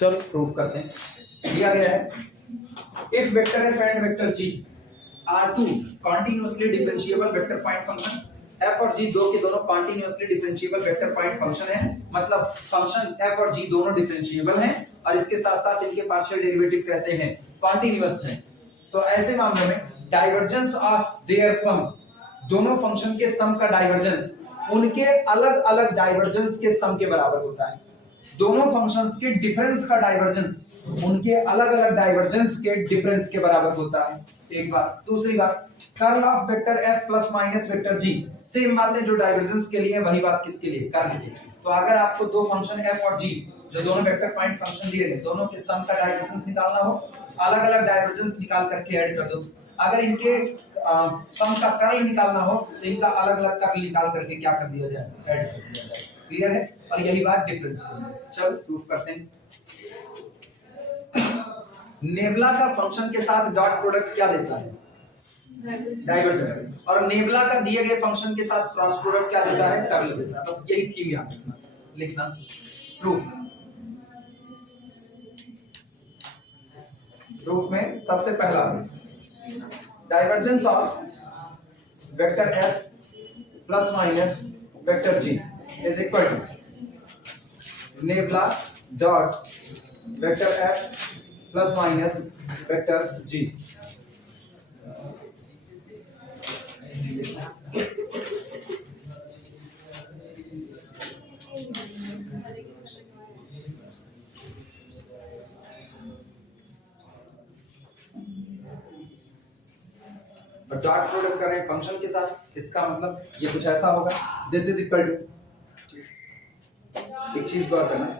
चलो प्रूफ करते हैं। दिया गया है if vector F and vector G are two continuously differentiable vector point function, F और जी दो के दोनों continuously differentiable vector point function है, मतलब फंक्शन एफ और जी दोनों डिफरेंशिएबल हैं और इसके साथ साथ इनके पार्शियल डेरिवेटिव कैसे हैं, कॉन्टिन्यूअस हैं। तो ऐसे मामले में डाइवर्जेंस ऑफ देयर सम, दोनों फंक्शन के सम का डाइवर्जेंस उनके अलग अलग डाइवर्जेंस के सम के बराबर होता है। दोनों फंक्शंस के डिफरेंस का डाइवर्जेंस उनके अलग अलग डाइवर्जेंस के डिफरेंस के बराबर होता है, एक बात। दूसरी बात, curl of vector F plus minus vector ji, same बातें जो डाइवर्जेंस के लिए, वही बात किसके लिए, कर्ल के लिए। तो अगर आपको दो फंक्शन एफ और जी जो दोनों वेक्टर पॉइंट फंक्शन दिए गए, दोनों के सम का डाइवर्जेंस निकालना हो, अलग अलग डाइवर्जेंस निकाल करके ऐड कर दो। अगर इनके सम का कर्ल निकालना हो तो इनका अलग अलग कर्ल निकाल करके क्या कर दिया जाए, ऐड कर दिया जाए। क्लियर है? और यही बात डिफरेंस है। चल प्रूफ करते हैं। नेबुला का फंक्शन के साथ डॉट प्रोडक्ट क्या देता है, डाइवर्जेंस। और नेबुला का दिए गए फंक्शन के साथ क्रॉस प्रोडक्ट क्या देता है, कर्ल देता है। बस यही थीम याद रखना, लिखना। प्रूफ में सबसे पहला divergence of vector F plus minus vector G is equal to nabla dot vector F plus minus vector G. Dot product कर रहे हैं फंक्शन के साथ, इसका मतलब ये कुछ ऐसा होगा, दिस इज इक्वल टू, एक चीज गौर करना,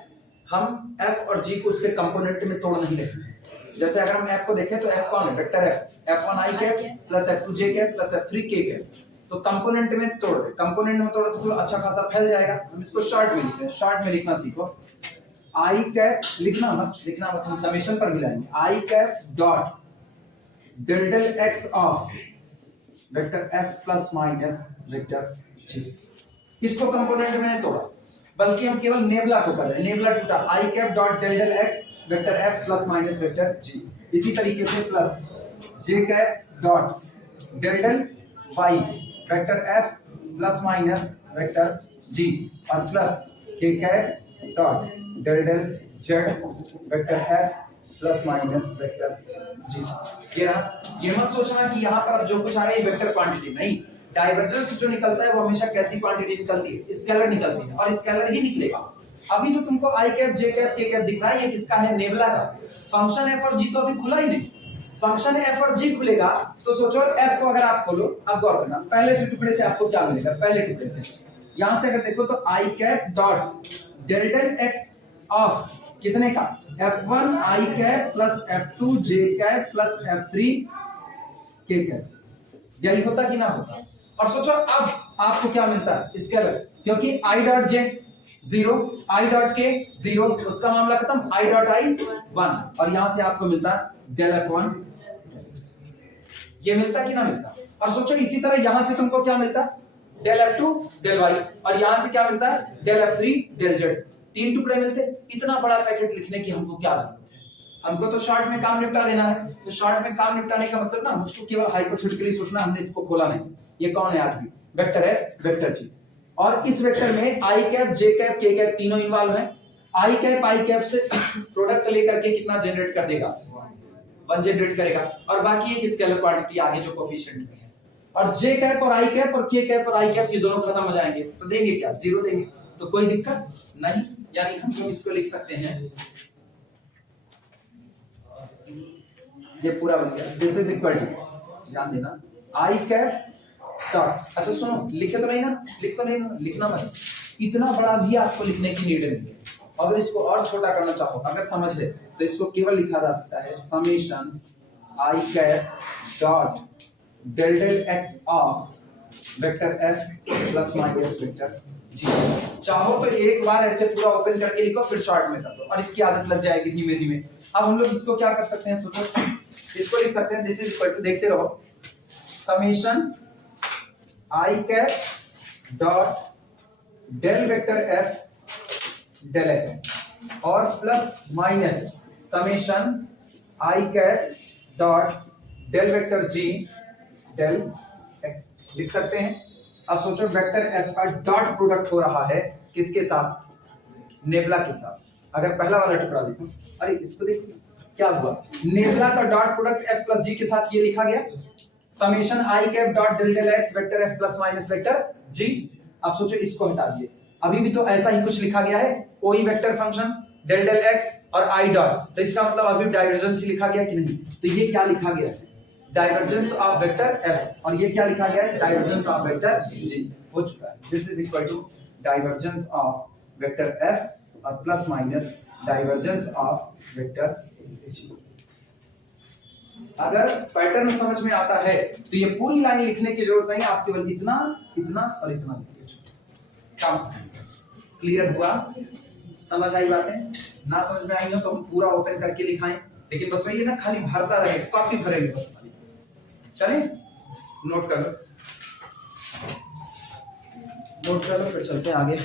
हम f और g को उसके कंपोनेंट में तोड़ नहीं रहे। जैसे अगर हम f को देखें तो f कौन है, vector f, f1i cap plus f2j cap plus f3k cap. तो कंपोनेंट में तोड़ दे, कंपोनेंट में तोड़ तो अच्छा खासा फैल जाएगा। हम इसको शॉर्ट में लिख रहे हैं, शॉर्ट में लिखना सीखो। i कैप लिखना मत, हम समेशन पर मिलाएंगे। i cap dot del del x of vector f plus minus vector g। इसको कंपोनेंट में नहीं तोड़ा, बल्कि हम केवल नेबुला को कर रहे हैं। नेबुला टूटा, i cap dot del del x vector f plus minus vector g। इसी तरीके से plus j cap dot del del y vector f plus minus vector g और plus k cap dot del del z vector f plus minus vector g। ये रहा। ये मत सोचना कि यहाँ पर जो कुछ आ रहा है वेक्टर क्वांटिटी नहीं, डाइवर्जेंस जो निकलता है वो हमेशा कैसी क्वांटिटी निकलती है, स्केलर निकलती है, और स्केलर ही निकलेगा। अभी जो तुमको i cap j cap k cap दिख रहा है, ये किसका है, नेबुला का। फंक्शन f और g तो अभी खुला ही नहीं। फंक्शन f और g खुलेगा तो सोचो f को अगर आप खोलो, अब गौर करना, पहले से टुकड़े से आपको क्या मिलेगा, पहले टुकड़े से यहां से अगर देखो तो i cap dot del del x of कितने का, f1 i cap plus f2 j cap plus f3 k cap. यही होता कि ना होता। और सोचो अब आपको क्या मिलता है, स्केलर, क्योंकि i dot j 0, i dot k 0, उसका मामला खत्म, i डॉट i 1, और यहां से आपको मिलता है डेल f1। ये मिलता कि ना मिलता। और सोचो इसी तरह यहां से तुमको क्या मिलता, डेल f2 डेल y, और यहां से क्या मिलता है, डेल f3 डेल z। तीन टुकड़े मिलते। इतना बड़ा पैकेट लिखने की हमको क्या जरूरत है, हमको तो शॉर्ट में काम निपटा देना है। तो शॉर्ट में काम निपटाने का मतलब ना, मुझको केवल हाइपोथेटिकली सोचना, हमने इसको खोला नहीं। ये कौन है आज भी, वेक्टर f वेक्टर g, और इस वेक्टर में i cap j cap k cap तीनों इन्वॉल्व हैं। i कैप से प्रोडक्ट लेकर के कितना जनरेट कर देगा, 1 जनरेट करेगा, और बाकी एक स्केलर क्वांटिटी आगे जो कोफिशिएंट है। और j कैप और i कैप और k कैप और i कैप ये दोनों खत्म हो जाएंगे, तो देंगे क्या, 0 देंगे। तो कोई दिक्कत नहीं, यानी हम लोग इसको लिख सकते हैं, ये पूरा बन गया, दिस इज इक्वल टू, ध्यान देना, i कैप डॉट, अच्छा सुनो, लिखे तो नहीं ना, लिखना मत, इतना बड़ा भी आपको लिखने की नीड नहीं है। अगर इसको और छोटा करना चाहो, अगर समझ ले, तो इसको केवल लिखा जा सकता है summation i cap dot del del x of vector f plus minus vector g। चाहो तो एक बार ऐसे पूरा ओपन करके लिखो, फिर शॉर्ट में कर दो, और इसकी आदत लग जाएगी धीमे धीमे। अब हम लोग इसको क्या कर सकते हैं, सोचो, इसको लिख सकते हैं, दिस इज इक्वल टू, देखते रहो, summation i cap dot del vector f del x और प्लस माइनस समेशन आई cap dot del vector G del X लिख सकते हैं। अब सोचो वेक्टर एफ का डॉट प्रोडक्ट हो रहा है किसके साथ, नेबुला के साथ। अगर पहला वाला टुकड़ा देखो, अरे इसको देखो क्या हुआ, नेबुला का dot product F plus G के साथ ये लिखा गया समेशन आई cap dot del del x vector F plus minus vector G. अब सोचो इसको हटा दिए, अभी भी तो ऐसा ही कुछ लिखा गया है, कोई vector function del del x और आई डॉट, तो इसका मतलब अभी डाइवर्जेंस लिखा गया कि नहीं, तो ये क्या लिखा गया है, डाइवर्जेंस ऑफ वेक्टर एफ, और ये क्या लिखा गया है, डाइवर्जेंस ऑफ वेक्टर जी हो चुका है। This is equal to divergence of vector F और plus minus divergence of vector G. अगर पैटर्न समझ में आता है तो ये पूरी लाइन लिखने की जरूरत नहीं, आप केवल इतना इतना और इतना लिखिए। काम क्लियर हुआ, समझ आई बातें, ना समझ में आई हो तो हम पूरा ओपन करके लिखाएं, लेकिन बस वही है ना, खाली भरता रहे, कॉपी भरेंगे बस खाली। चले नोट कर लो, नोट कर लो, फिर चलते हैं आगे।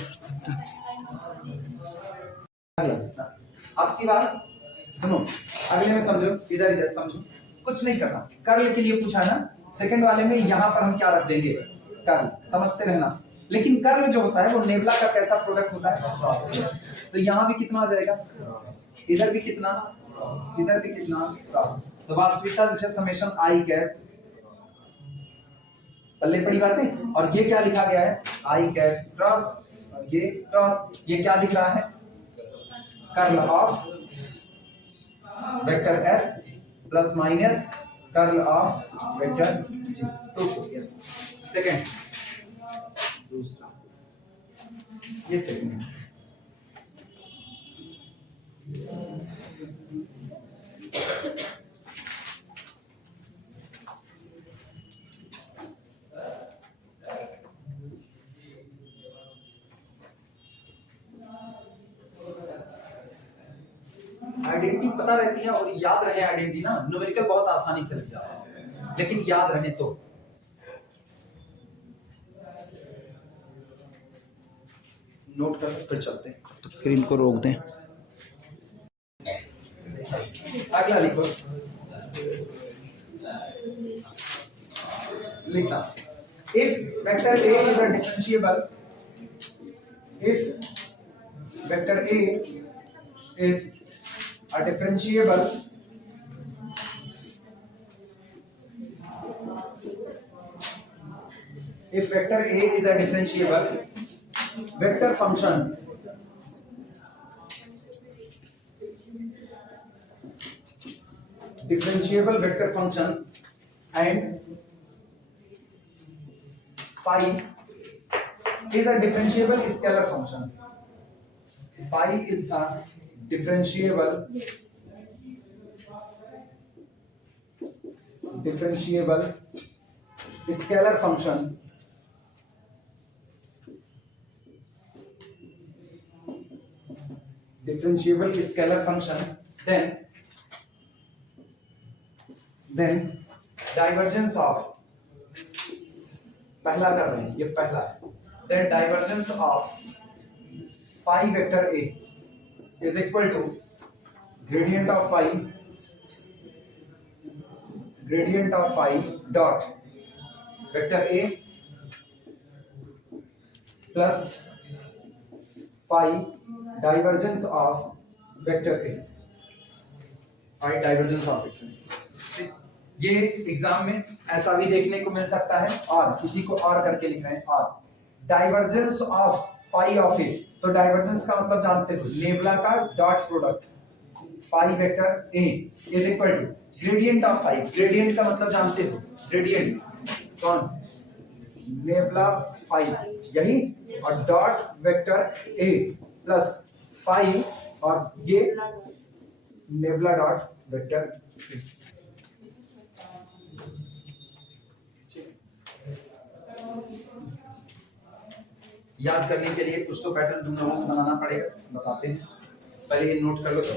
आपकी बात सुनो, अगले में समझो, इधर इधर समझो, कुछ नहीं करना। कर्ल के लिए पूछा ना, सेकंड वाले में यहाँ पर हम क्या रख देंगे, कर्ल, समझते रहना। लेकिन कर्ल जो होता है वो नेबुला का कैसा प्रोडक्ट होता है, तो यहाँ भी कितना आ जाएगा, इधर भी कितना, इधर भी कितना, क्रॉस। तो वास्तविकता विषय समेशन आई कैप, पल्ले पड़ी बातें, और ये क्या लिखा गया है, आई कैप क्रॉस, और ये क्रॉस, ये क्या दिख रहा है, curl of vector F plus minus curl of vector जी। तो हो गया सेकंड, दूसरा ये सेकंड। आइडेंटिटी पता रहती है और याद रहे आइडेंटिटी ना, न्यूमेरिकल बहुत आसानी से लग जाता है, लेकिन याद रहे तो। नोट कर, फिर चलते हैं, तो फिर इनको रोक दें। अगला लिखो, लिखना, if vector A is a differentiable, if vector A is a differentiable if vector A is a differentiable vector function and phi is a differentiable scalar function, phi is a differentiable scalar function, then divergence of, पहला कर रहे हैं, ये पहला है, then divergence of phi vector A is equal to gradient of phi dot vector A plus phi divergence of vector A, phi divergence of vector A। ये exam में ऐसा भी देखने को मिल सकता है, और किसी को और करके लिख रहे हैं, और divergence of phi of A, तो डाइवर्जेंस का मतलब जानते हो, नेबुला का dot product phi vector A is equal to gradient of phi, gradient का मतलब जानते हो, ग्रेडियंट कौन, नेबुला फाई यही, और डॉट वेक्टर ए प्लस फाई, और ये नेबुला डॉट वेक्टर ए। याद करने के लिए कुछ तो पैटर्न तुम लोगों को बनाना पड़ेगा, बताते हैं, पहले ये नोट कर लो, तो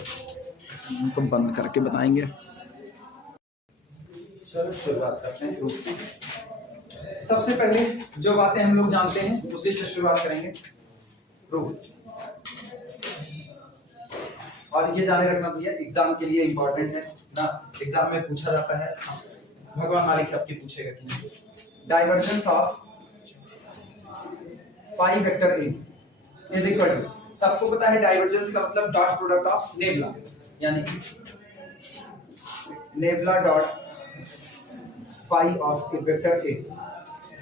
इनको बंद करके बताएंगे। चलो शुरुआत करते हैं। सबसे पहले जो बातें हम लोग जानते हैं उसी से शुरुआत करेंगे। प्रूफ, और ये जाने रखना भैया एग्जाम के लिए इंपॉर्टेंट है ना, एग्जाम में पूछा जाता है। भगवान मालिक आपकी पूछेगा कि नहीं। Divergence of 5 vector A is equal to, सबको पता है डाइवर्जेंस का मतलब डॉट प्रोडक्ट ऑफ नेबुला, यानी nabla dot phi of A vector A,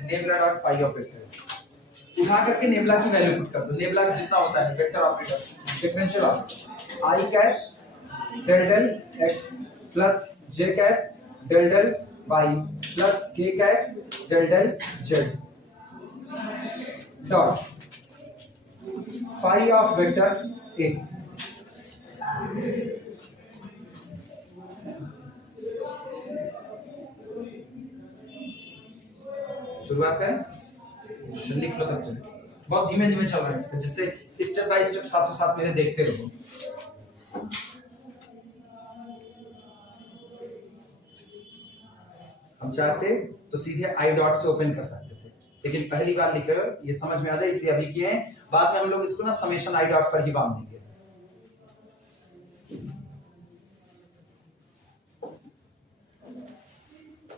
nabla dot phi of vector उठा करके नेबुला की वैल्यू पुट कर दो। नेबुला जितना होता है vector operator differential operator I cap del del x plus j cap del del y plus k cap del del z dot phi of vector A। शुरुआत करें, लिख लो तब चले, बहुत धीमे धीमे चल रहा है इस पे, जिससे स्टेप बाय स्टेप साथ साथ मेरे देखते रहो। हम चाहते तो सीधे आई डॉट से ओपन कर सकते थे, लेकिन पहली बार लिख रहे हो ये समझ में आ जाए इसलिए अभी किए हैं। बाद में हम लोग इसको ना समेशन आई डॉट पर ही बांध देंगे।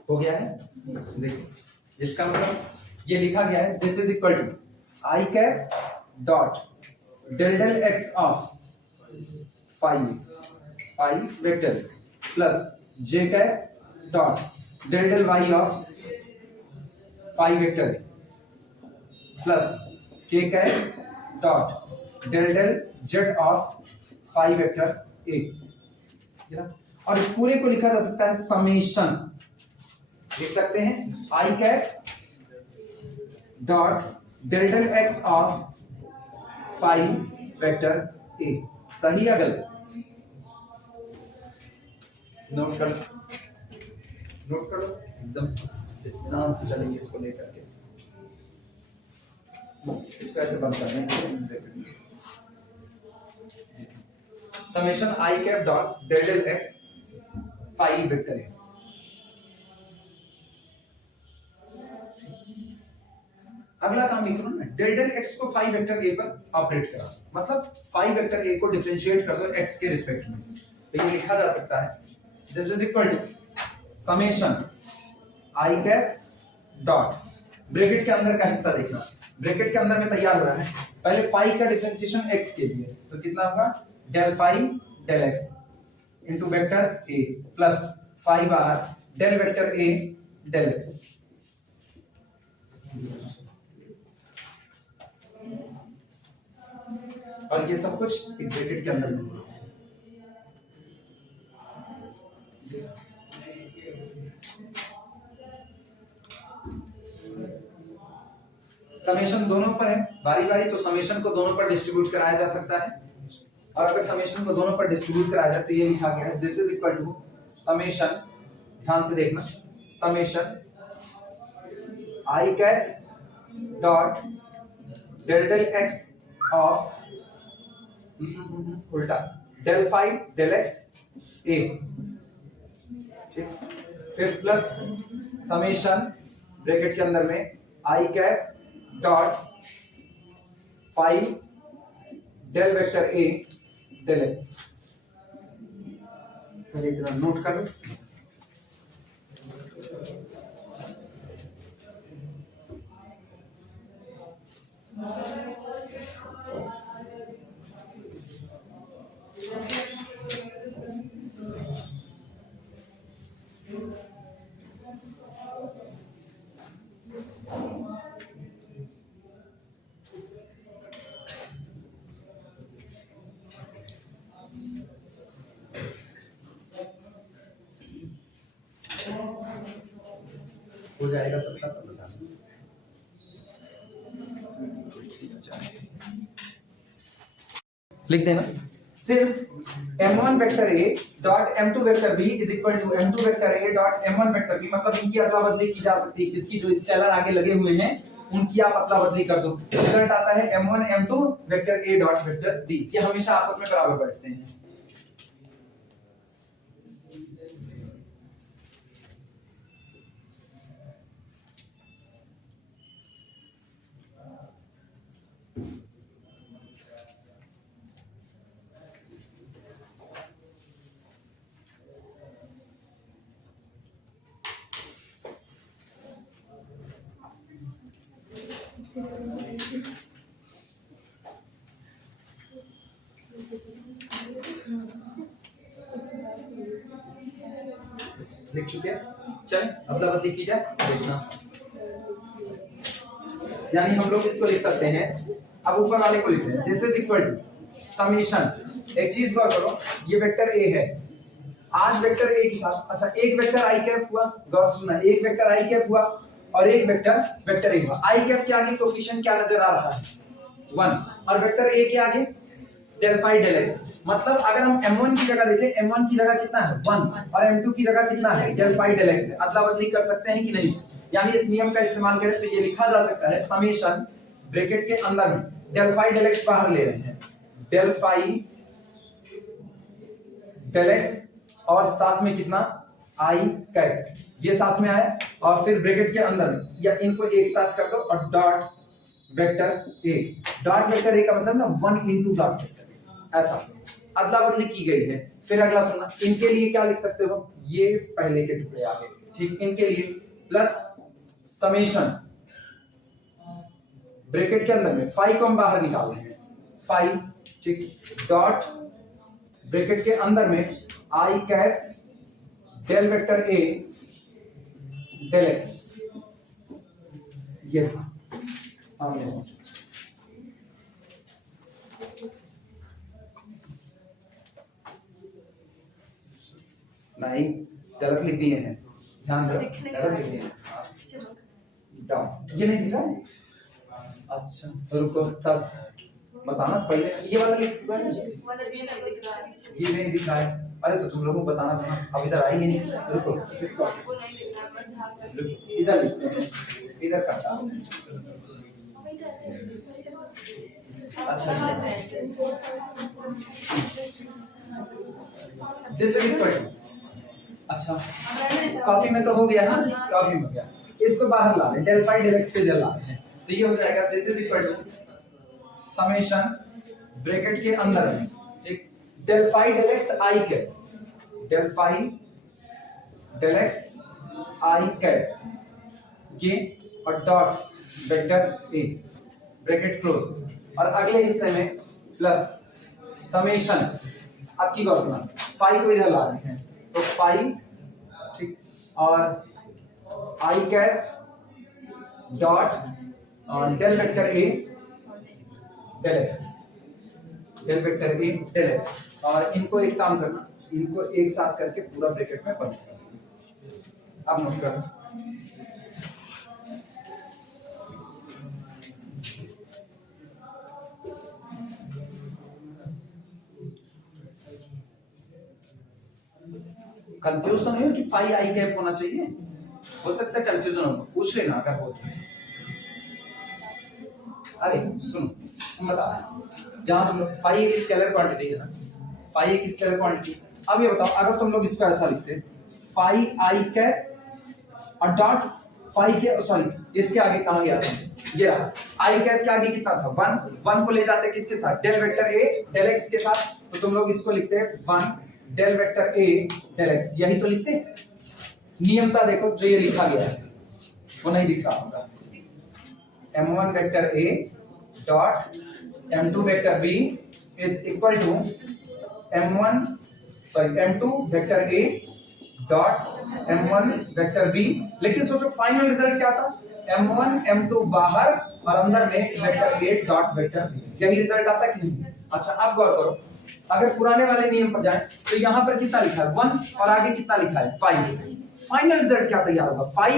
हो गया है, देखिए इसका मतलब ये लिखा गया है this is equal to I cap dot del del x of phi vector plus J cap dot del del Y of 5 vector plus K cap dot del del Z of 5 vector A. और इस पूरे को लिखा जा सकता है summation, लिख सकते हैं I cap dot del del x of 5 vector ए। सही या गलत? नोट कर एकदम इत्मीनान से चलेंगे इसको लेकर के। इसको ऐसे बंद करना है, summation I cap dot del del X 5 vector A. अगला काम ये करो ना, डेल डेल एक्स को 5 वेक्टर ए पर ऑपरेट करा, मतलब 5 वेक्टर ए को डिफरेंशिएट कर दो एक्स के रिस्पेक्ट में। तो ये लिखा जा सकता है this is equal to summation I cap dot, bracket के अंदर का हिस्सा देखना, ब्रैकेट के अंदर में तैयार हो रहा है। पहले 5 का डिफरेंशिएशन एक्स के लिए, तो कितना होगा del 5 del X into vector ए प्लस 5 बाहर डेल वेक्टर ए डेल एक्स। और ये सब कुछ एक ब्रैकेट के अंदर में। समेशन दोनों पर है बारी बारी, तो समेशन को दोनों पर डिस्ट्रीब्यूट कराया जा सकता है। और अगर समेशन को दोनों पर डिस्ट्रीब्यूट कराया जाए तो ये लिखा गया है this is equal to summation, ध्यान से देखना, summation I cap dot del del x of उल्टा डेल 5 डेल एक्स ए, ठीक, फिर प्लस समेशन ब्रैकेट के अंदर में I cap dot 5 del vector A del x. पहले इतना नोट कर लो। हो जाएगा सबका तब बता दो। लिख देना since m1 vector a dot m2 vector b is equal to m2 vector a dot m1 vector b, मतलब इनकी अदला बदली की जा सकती है, किसकी जो स्केलर आगे लगे हुए हैं उनकी आप अदला बदली कर दो। रिजल्ट आता है m1 m2 vector a dot vector b, ये हमेशा आपस में बराबर बैठते हैं। लिख चुके हैं, चलें अदला बदली की जाए देखना। यानी हम लोग इसको लिख सकते हैं, अब ऊपर वाले को लिखते हैं, this is equal to summation. एक चीज गौर करो, ये वेक्टर ए है, आज वेक्टर ए के साथ, अच्छा एक वेक्टर आई कैप हुआ, गौर सुनना, एक वेक्टर आई कैप हुआ और एक वेक्टर वेक्टर ए हुआ। आई कैप के आगे कोफिशिएंट क्या नजर आ रहा है? 1, और वेक्टर ए के आगे डेल फाई डेल एक्स। मतलब अगर हम m1 की जगह देखें, m1 की जगह कितना है 1 और m2 की जगह कितना है डेल फाई डेल एक्स है। अदला बदली कर सकते हैं कि नहीं? यानी इस नियम का इस्तेमाल करें तो ये लिखा जा सकता है समेशन ब्रैकेट के अंदर में डेल फाई डेल एक्स बाहर ले रहे हैं, डेल फाई डेल एक्स और साथ में कितना आई कैप, ये साथ में आया और फिर ब्रैकेट के अंदर में या इनको एक साथ कर दो और dot vector A. Dot vector A का मतलब ना 1 इनटू डॉट वेक्टर ऐसा अदला बदली की गई है। फिर अगला सुनना, इनके लिए क्या लिख सकते हो, ये पहले के टुकड़े आ गए, ठीक, इनके लिए प्लस समेशन ब्रैकेट के अंदर में फाई को हम बाहर निकाल रहे हैं, फाई, ठीक, डॉट ब्रैकेट के अंदर में I cap del vector A del x, ये सामने नहीं गलत लिख दिए हैं, ध्यान दो गलत लिख दिए हैं, डॉट ये नहीं दिख रहा है। अच्छा रुको तब बताना पहले, ये वाला लिख ये नहीं दिखा है। अरे तो तुम लोगों को बताना था, अब इधर आएंगे नहीं, रुको इसको इधर लिखते हैं, इधर का अच्छा दिस इज इक्वल टू, अच्छा कॉपी में तो हो गया ना, कॉपी में हो गया, इसको बाहर ला लें, डेल फाई डेल एक्स पे डेल ला लें, तो ये हो जाएगा this is equal to summation bracket के अंदर में, ठीक, del phi del X I cap, del phi del X I cap ये और dot vector A bracket close और अगले हिस्से में प्लस समेशन, आपकी गौर करना फाई को इधर ला रहे हैं तो फाई, ठीक, और I cap dot del vector A del x, del vector A del x, और इनको एक काम करना, इनको एक साथ करके पूरा ब्रैकेट में बंद करना। अब नोट करना, कंफ्यूज तो नहीं हो कि फाई आई कैप होना चाहिए, हो सकता है कंफ्यूजन हो, पूछ लेना अगर हो। अरे सुनो हम बता रहे, जहां तुम लोग फाई एक स्केलर क्वांटिटी है ना, फाई एक स्केलर क्वांटिटी, अब ये बताओ अगर तुम लोग इसको ऐसा लिखते फाई आई कैप और डॉट फाई के, सॉरी इसके आगे कहां गया था, ये रहा आई कैप के आगे कितना था 1 को ले जाते किसके साथ, डेल वेक्टर ए डेल एक्स के साथ, तो तुम लोग इसको लिखते 1 डेल वेक्टर ए डेल एक्स, यही तो लिखते। नियमता देखो जो ये लिखा गया है वो नहीं दिख रहा होगा, m1 vector a dot m2 vector b is equal to m2 vector a dot m1 vector b। लेकिन सोचो फाइनल रिजल्ट क्या था, m1 m2 बाहर और अंदर में vector a dot vector b, यही रिजल्ट आता कि नहीं? अच्छा अब गौर करो, अगर पुराने वाले नियम पर जाएं तो यहाँ पर कितना लिखा है 1 और आगे कितना लिखा है 5, फाइनल रिजल्ट क्या तैयार होगा 5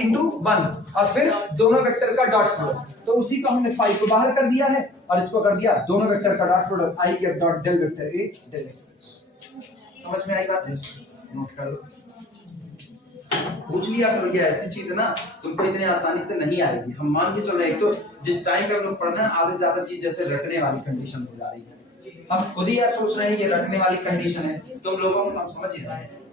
into 1 और फिर दोनों वेक्टर का डॉट प्रोडक्ट, तो उसी को हमने 5 को बाहर कर दिया है और इसको कर दिया दोनों वेक्टर का dot product I cap dot del vector A del X. समझ में आई बात है? नोट कर लो, पूछ लिया करो, ये ऐसी चीज है ना तुमको इतने आसानी से नहीं आएगी। हम मान के चल रहे हैं, तो जिस टाइम पे हम लोग पढ़ना है आधे से ज्यादा चीज जैसे रटने वाली कंडीशन हो जा रही है, हम खुद ही यार सोच रहे हैं ये रटने वाली कंडीशन है, तुम लोगों को हम समझ ही रहे हैं।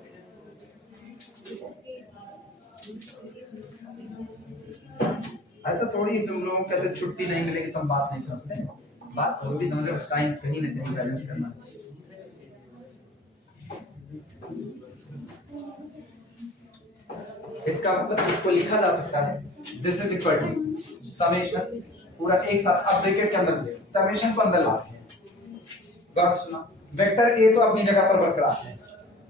ऐसा थोड़ी तुम लोगों को कहते छुट्टी नहीं मिलेगी तो हम बात नहीं समझते हैं, बात वो भी समझ रहे, उस टाइम कहीं ना कहीं बैलेंस करना। इसका मतलब इसको लिखा जा सकता है this is equal to summation पूरा एक साथ, अब ब्रैकेट के अंदर समेशन को अंदर ला रहे हैं। बस सुना, वेक्टर ए तो अपनी जगह पर बरकरार है,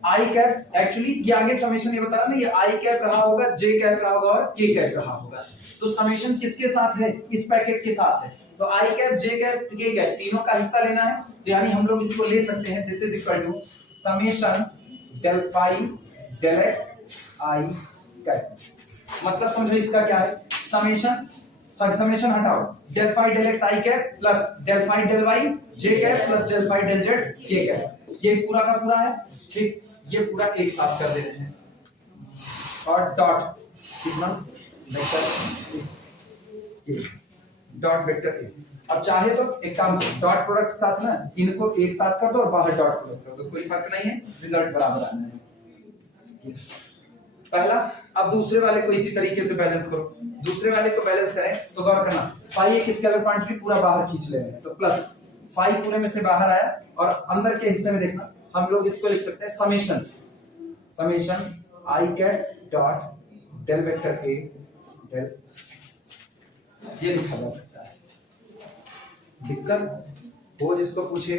आई कैप एक्चुअली ये आगे समेशन ये बता रहा ना, ये आई कैप रहा होगा, जे कैप रहा होगा और के कैप रहा होगा। तो समेशन किसके साथ है? इस पैकेट के साथ है। तो आई कैप, जे कैप, के कैप तीनों का हिस्सा लेना है, तो यानी हम लोग इसको ले सकते हैं this is equal to summation del phi del X I cap. मतलब समझो इसका क्या है, समेशन समेशन हटाओ, del phi del X I cap plus del phi del Y J cap plus del phi del Z K cap, ये पूरा का पूरा है। ठीक, ये पूरा एक साथ कर देते हैं और डॉट कितना vector A, dot vector A. अब चाहे तो एक काम करो, डॉट प्रोडक्ट के साथ ना इनको एक साथ कर दो और बाहर डॉट प्रोडक्ट कर दो, कोई फर्क नहीं है, रिजल्ट बराबर आना है। पहला, अब दूसरे वाले को इसी तरीके से बैलेंस करो। दूसरे वाले को बैलेंस करें तो गौर करना, फाई एक स्केलर क्वांटिटी पूरा बाहर खींच ले रहे हैं, तो प्लस फाई पूरे में से बाहर आया और अंदर के हिस्से में देखना हम लोग इसको लिख सकते हैं summation, summation I cap dot del vector A del x, ये लिखा जा सकता है। दिक्कत हो जिसको पूछे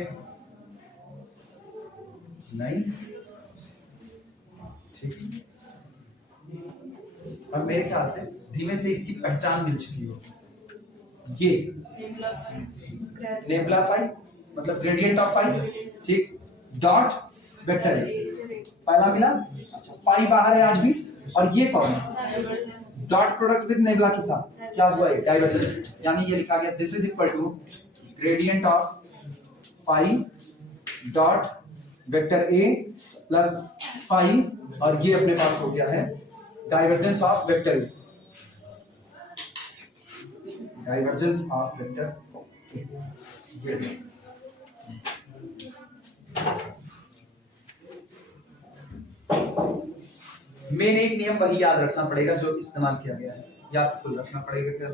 नहीं, ठीक। और मेरे ख्याल से धीमे से इसकी पहचान मिल चुकी हो, ये नेबुला फाई मतलब ग्रेडियंट ऑफ फाई, ठीक, डॉट वेक्टर ए पहला मिला, अच्छा फाई बाहर है आज भी, और ये कौन है, डॉट प्रोडक्ट विद नेबुला के साथ क्या हुआ है, डाइवर्जेंस, यानी ये लिखा गया this is equal to gradient of phi dot vector A plus phi, और ये अपने पास हो गया है divergence of vector A, divergence of vector A. Main एक नियम वही याद रखना पड़ेगा जो इस्तेमाल किया गया है, याद तो खुद रखना पड़ेगा। क्या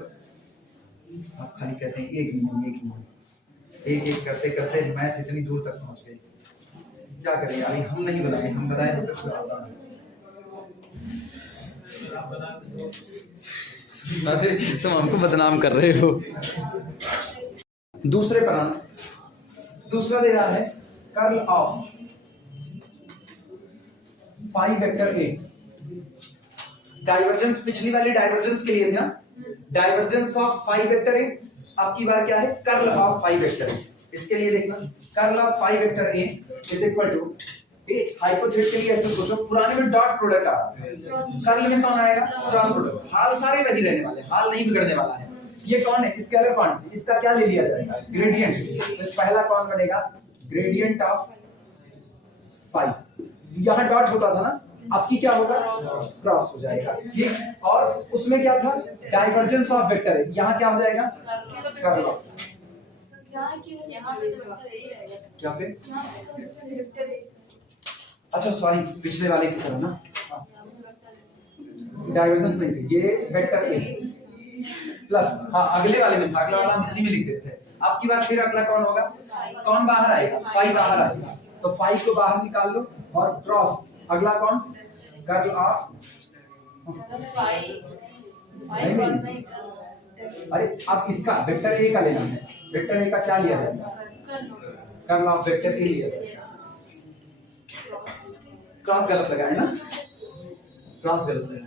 आप खाली कहते हैं एक नियम एक नियम, एक एक करते करते मैथ इतनी दूर तक पहुंच गई, क्या करें यार, हम नहीं बनाए, हम बनाए तो आसान है। अरे तुम हमको बदनाम कर रहे हो। दूसरे पर आना, दूसरा दे रहा है curl of phi vector A, divergence पिछली वाली डाइवर्जेंस के लिए था, divergence of phi vector A, अब की बार क्या है curl of phi vector A. इसके लिए देखना curl of phi vector A is equal to, hypothetically ऐसे सोचो, पुराने में डॉट प्रोडक्ट आ रहा है, कर्ल में कौन आएगा, क्रॉस प्रोडक्ट, हाल सारे वही रहने वाले, हाल नहीं बिगड़ने वाला है। ये कौन है, स्केलर क्वांटिटी, इसका क्या ले लिया जाएगा, ग्रेडियंट। तो पहला कौन बनेगा, ग्रेडियंट ऑफ फाई, यहाँ डॉट होता था ना, अब की क्या होगा, क्रॉस हो जाएगा, ठीक। और उसमें क्या था, डाइवर्जेंस ऑफ वेक्टर है, यहाँ क्या हो जाएगा, कर्ल ऑफ, क्या पे, अच्छा सॉरी पिछले वाले की तरह ना, डाइवर्जेंस नहीं थी, ये वेक्टर ए प्लस, हाँ अगले वाले में था, अगला वाला हम इसी में लिख देते हैं। अब की बार फिर अगला कौन होगा, कौन बाहर आएगा, फाई बाहर आएगा, तो फाई को बाहर निकाल लो और क्रॉस, अगला कौन, कर्ल ऑफ फाई क्रॉस नहीं, अरे अब इसका वेक्टर ए का लेना है, वेक्टर ए का क्या लिया जाएगा, कर्ल ऑफ वेक्टर ए लिया जाएगा। क्रॉस गलत लगाए ना, क्रॉस गलत लगाए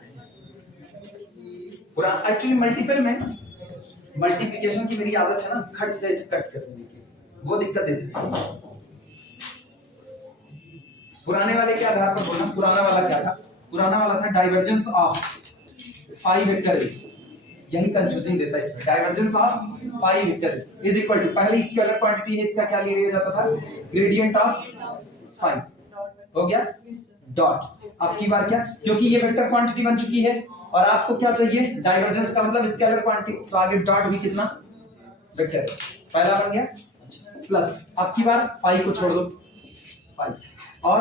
पूरा, एक्चुअली मल्टीपल में मल्टीप्लिकेशन की मेरी आदत है ना, खट जैसे कट कर देने की, वो दिक्कत देती है। पुराने वाले के आधार पर बोलना, पुराना वाला क्या था, पुराना वाला था divergence of phi vector A, यही कंफ्यूजिंग देता है इसमें, divergence of phi vector is equal to, पहले स्केलर क्वांटिटी है, इसका क्या लिया जाता था, ग्रेडियंट ऑफ फाई, हो गया डॉट। अब की बार क्या, क्योंकि ये वेक्टर क्वांटिटी बन चुकी है और आपको क्या चाहिए, डाइवर्जेंस का मतलब स्केलर क्वांटिटी, तो आगे डॉट भी कितना, वेक्टर पहला बन गया प्लस, अब की बार फाई को छोड़ दो, फाई, और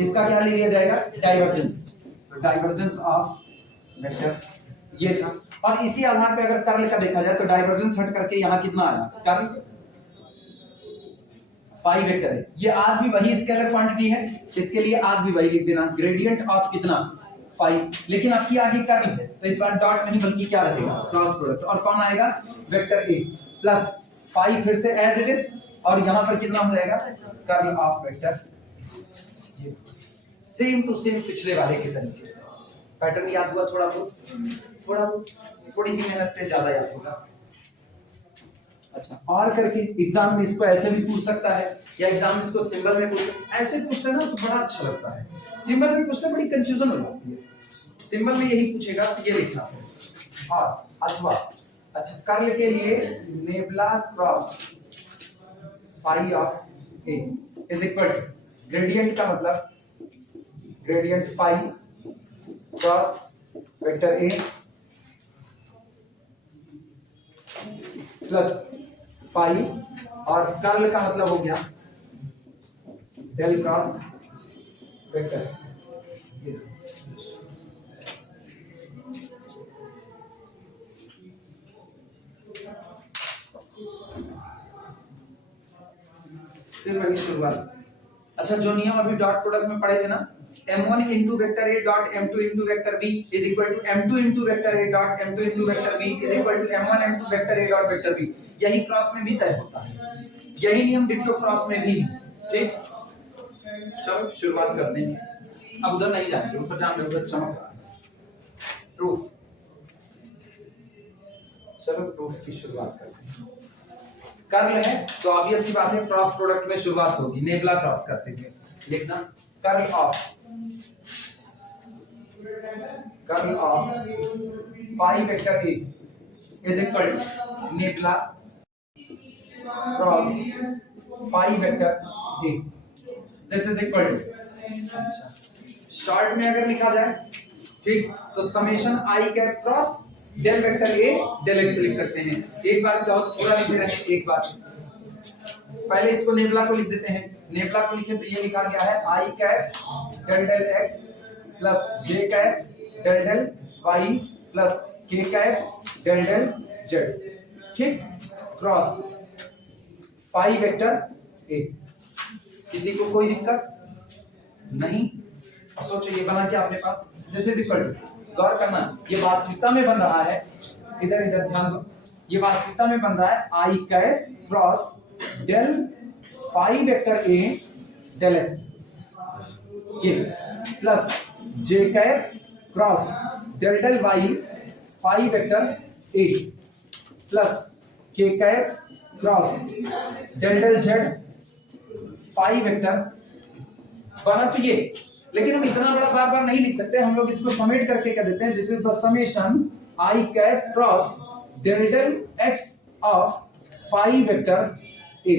इसका क्या ले लिया जाएगा, डाइवर्जेंस, डाइवर्जेंस ऑफ वेक्टर ये था। और इसी आधार पे अगर कर्ल का देखा जाए तो डाइवर्जेंस हट करके यहाँ कितना आया, कर्ल फाई वेक्टर है, ये आज भी वही स्केलर क्वांटिटी है, इसके लिए आज भी वही लिख देना, ग्रेडियंट ऑफ कितना, फाइव, लेकिन आपकी आगे कर्ल है तो इस बार डॉट नहीं बल्कि क्या रहेगा क्रॉस प्रोडक्ट, और कौन आएगा वेक्टर ए प्लस 5 फिर से एज इट इज, और यहां पर कितना हो जाएगा curl of vector. Same to same पिछले वाले के तरीके से पैटर्न याद हुआ, थोड़ा बहुत थोड़ी सी मेहनत पे ज्यादा याद होगा। अच्छा, और करके एग्जाम में इसको ऐसे भी पूछ सकता है या एग्जाम में इसको सिंबल में पूछ सकता है। ऐसे पूछता है ना तो बड़ा अच्छा लगता है, सिंबल में पूछता बड़ी कंफ्यूजन हो जाती है। सिंबल में यही पूछेगा तो ये लिखना है, और अथवा अच्छा कर्ल के लिए nabla cross phi of A is equal to gradient का मतलब ग्रेडियंट फाई क्रॉस वेक्टर ए प्लस फाई, और कर्ल का मतलब हो गया डेल क्रॉस वेक्टर। फिर वही शुरुआत। अच्छा, जो नियम अभी डॉट प्रोडक्ट में पढ़े थे ना, m1 into vector a dot m2 into vector b is equal to m2 into vector a dot m2 into vector b is equal to m1 into vector a dot vector b, यही cross में भी तय होता है, यही नियम डिक्टो cross में भी है। ठीक, चलो शुरुआत करते हैं। अब उधर नहीं जाएंगे, उधर जाएंगे, उधर चमक रहा है प्रूफ। चलो प्रूफ की शुरुआत करते हैं। कर्ल है तो ऑब्वियस सी बात है क्रॉस प्रोडक्ट में शुरुआत होगी, नेबला क्रॉस करते हुए लिखना curl of phi vector A is equal to nabla cross phi vector A, this is equal to, short में अगर लिखा जाए ठीक तो समेशन आई कैप क्रॉस डेल वेक्टर ए डेल एक्स लिख सकते हैं। एक बार पूरा लिख रहे हैं, एक बार पहले इसको नेबला को लिख देते हैं। नेबला को लिखे तो ये लिखा गया है I cap del del X plus J cap del del Y plus K cap del del Z, ठीक, क्रॉस फाई वेक्टर ए। किसी को कोई दिक्कत नहीं? सोचो ये बना क्या आपके पास, दिस इज इक्वल टू, गौर करना ये वास्तविकता में बन रहा है, इधर इधर ध्यान दो, ये वास्तविकता में बन रहा है I cap cross del phi vector A del x, ये plus J cap cross del del Y phi vector ए plus K cap cross del del Z phi vector. बना तो ये, लेकिन हम इतना बड़ा बार बार नहीं लिख सकते, हम लोग इसको समेट करके क्या देते हैं, this is the summation I cap cross del del x of phi vector A.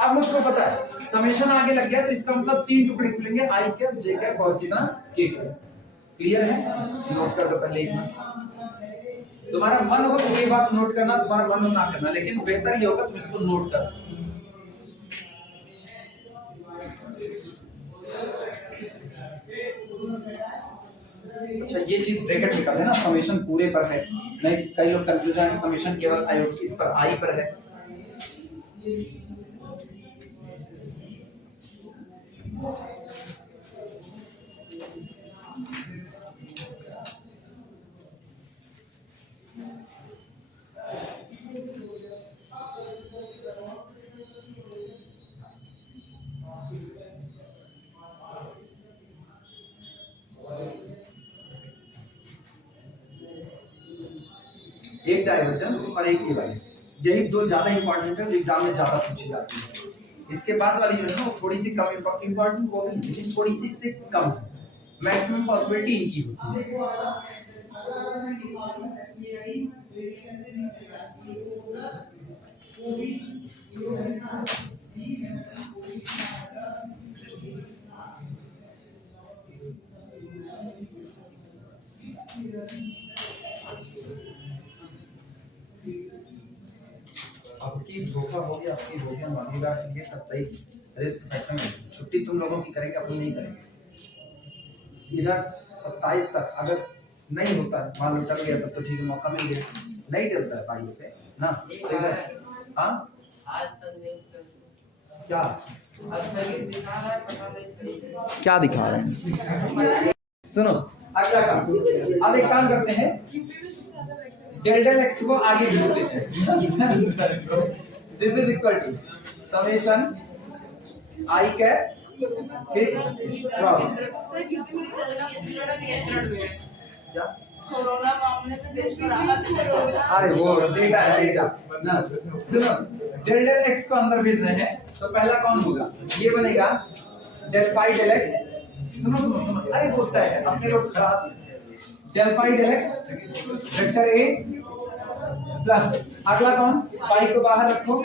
अब मुझको पता है समेशन आगे लग गया तो इसका मतलब तीन टुकड़े खुलेंगे, आई कैप जे कैप और कितना के कैप। क्लियर है? नोट कर दो पहले एक बार, तुम्हारा मन हो तो ये बात नोट करना, तुम्हारा मन हो ना करना, लेकिन बेहतर ये होगा तुम इसको नोट कर। अच्छा, ये चीज ब्रैकेट में कर देना, समेशन पूरे पर है, नहीं कई लोग कंफ्यूजन है समेशन केवल इस पर आई पर है। एक डाइवर्जेंस और एक इक्विवेलेंट, यही दो ज्यादा इंपॉर्टेंट है जो एग्जाम में ज्यादा पूछी जाती है। इसके बाद वाली जो है ना वो थोड़ी सी कम इंपॉर्टेंट वो भी, लेकिन थोड़ी सी से कम है, मैक्सिमम पॉसिबिलिटी इनकी होती है। आपकी धोखा हो गया, आपकी हो गया, मांगेगा के लिए तब तक रिस्क फैक्टर में छुट्टी तुम लोगों की करेंगे, अपनी नहीं करेंगे। इधर 27 तक अगर नहीं होता है, मान लो टल गया तब तो ठीक है, मौका मिल गया, नहीं डरता है भाई पे ना। हाँ आज तक क्या क्या दिखा रहे हैं? सुनो, अगला काम, अब एक काम करते हैं, डेल डेल एक्स को आगे भेज देते हैं। This is equal to summation I cap cross क्या कोरोना मामले में देश में राहत। अरे वो डेटा है डेटा ना, सुनो डेल डेल एक्स को अंदर भेज रहे हैं तो पहला कौन होगा, ये बनेगा डेल फाई डेल एक्स। सुनो सुनो सुनो, अरे होता है अपने लोग del phi del x vector ए प्लस अगला कौन, फाई को बाहर रखो,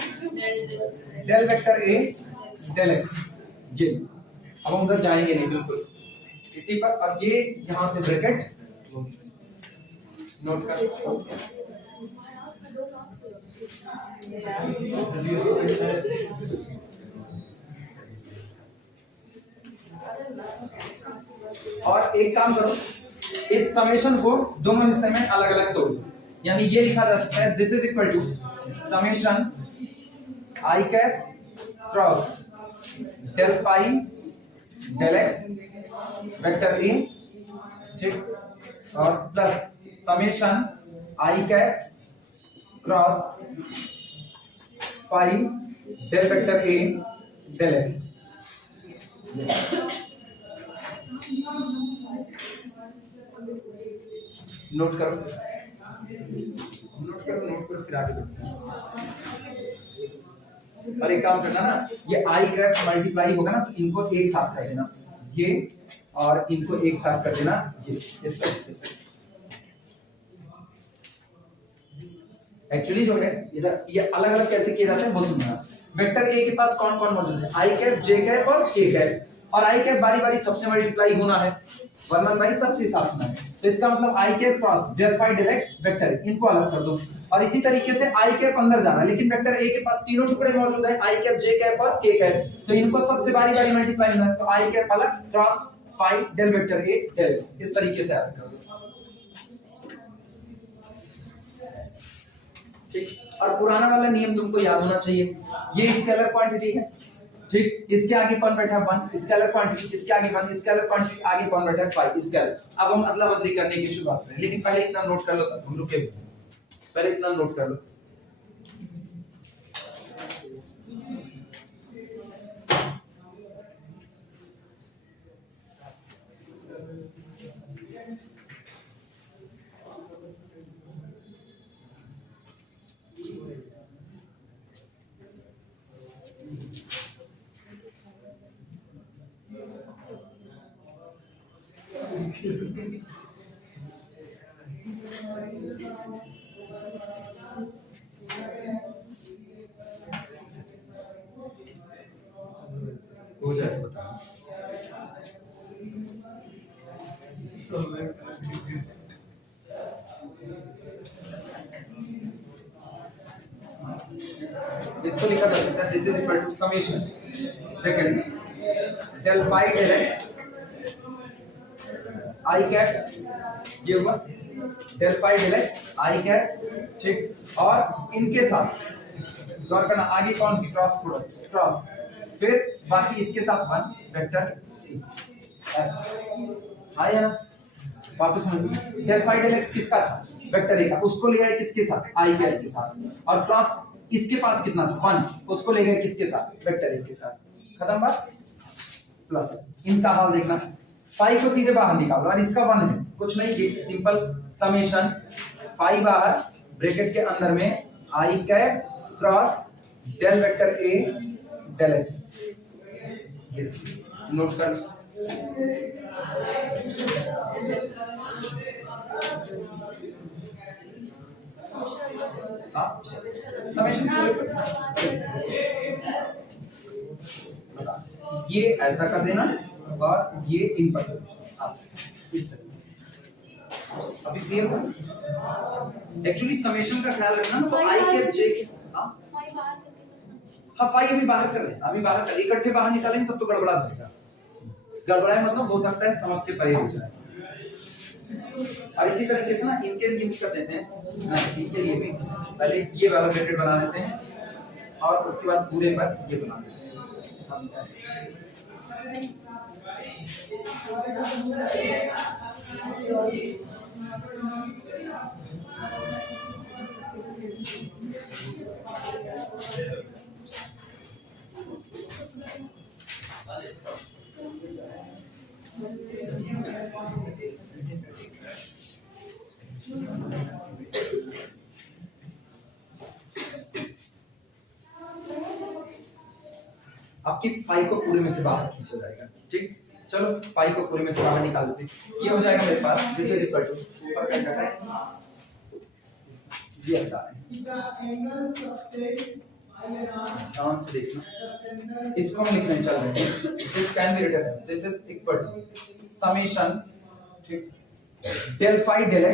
डेल वेक्टर ए डेल एक्स। ये अब हम उधर जाएंगे नहीं बिल्कुल इसी पर। अब ये यहां से ब्रैकेट नोट कर, और एक काम करो, इस समेशन को दोनों हिस्से में अलग अलग तोड़, यानी ये लिखा जा सकता है this is equal to summation I cap cross del phi del x vector ए, ठीक, और प्लस समेशन आई cap cross phi del vector ए डेल एक्स। नोट करो नोट करो फिर आगे बढ़ते हैं। और एक काम करना ना, ये आई कैप मल्टीप्लाई होगा ना तो इनको एक साथ कर देना, ये और इनको एक साथ कर देना, ये इस तरीके से। एक्चुअली जो है इधर ये अलग अलग कैसे किए जाते हैं वो सुनना। वेक्टर ए के पास कौन कौन मौजूद है, आई कैप जे कैप और के कैप, और आई कैप बारी बारी सबसे मल्टीप्लाई होना है, 1 1 बाई सबसे साथ होना है, तो इसका मतलब I cap cross del phi del x vector इनको अलग कर दो। और इसी तरीके से आई कैप अंदर जाना, लेकिन वेक्टर ए के पास तीनों टुकड़े मौजूद है, आई कैप जे कैप और के कैप, तो इनको सबसे बारी बारी मल्टीप्लाई होना है, तो आई कैप अलग क्रॉस फाई डेल वेक्टर ए डेल एक्स, इस तरीके से अलग कर दो, ठीक। और पुराना वाला नियम तुमको याद होना चाहिए, ये स्केलर क्वांटिटी है, ठीक, इसके आगे कौन बैठा है 1 स्केलर क्वांटिटी, इसके आगे 1 स्केलर क्वांटिटी, आगे कौन बैठा है 5 स्केलर। अब हम अदला बदली करने की शुरुआत करें, लेकिन पहले इतना नोट कर लो, तब हम रुके, पहले इतना नोट कर लो। हो जाए तो बता। इसको लिखा जा सकता है this is equal to summation bracket del phi del X I cap, ये हुआ del phi del X I cap, ठीक, और इनके साथ गौर करना आगे कौन की क्रॉस प्रोडक्ट क्रॉस, फिर बाकी इसके साथ 1 वेक्टर ऐसा आया ना। वापस हम डेल फाई डेल एक्स किसका था, वेक्टर ए का, उसको ले गए किसके साथ, आई कैप के साथ, और क्रॉस इसके पास कितना था 1, उसको ले गए किसके साथ, वेक्टर ए के साथ, खत्म बात। प्लस इनका हाल देखना, फाई को सीधे बाहर निकालो और इसका 1 है, कुछ नहीं, ये सिंपल समेशन फाई बाहर ब्रैकेट के अंदर में I cap cross del vector A del x, ये नोट कर। समेशन ये ऐसा कर देना और ये इन पर समेशन इस तरीके से। अभी क्लियर हो? एक्चुअली समेशन का ख्याल रखना ना, तो आई कैप जे, हाँ फाई अभी बाहर कर रहे हैं, अभी बाहर कर, इकट्ठे बाहर निकालेंगे तब तो गड़बड़ा जाएगा, गड़बड़ाए मतलब हो सकता है समझ से परे हो जाए। और इसी तरीके से ना इनके लिए भी कर देते हैं ना, इनके लिए भी पहले ये वाला ब्रैकेट बना देते हैं और उसके बाद पूरे पर ये बना देते हैं, हम ऐसे आपकी फाइव को पूरे में से बाहर खींचा जाएगा। ठीक, चलो फाइव को पूरे में से बाहर निकाल देते हैं। ये हो जाएगा मेरे पास दिस इज इक्वल टू ऊपर का डाटा है ये आता है ध्यान से देखना, इसको हम लिखने चल रहे हैं। This can be written as this is equal to summation del phi del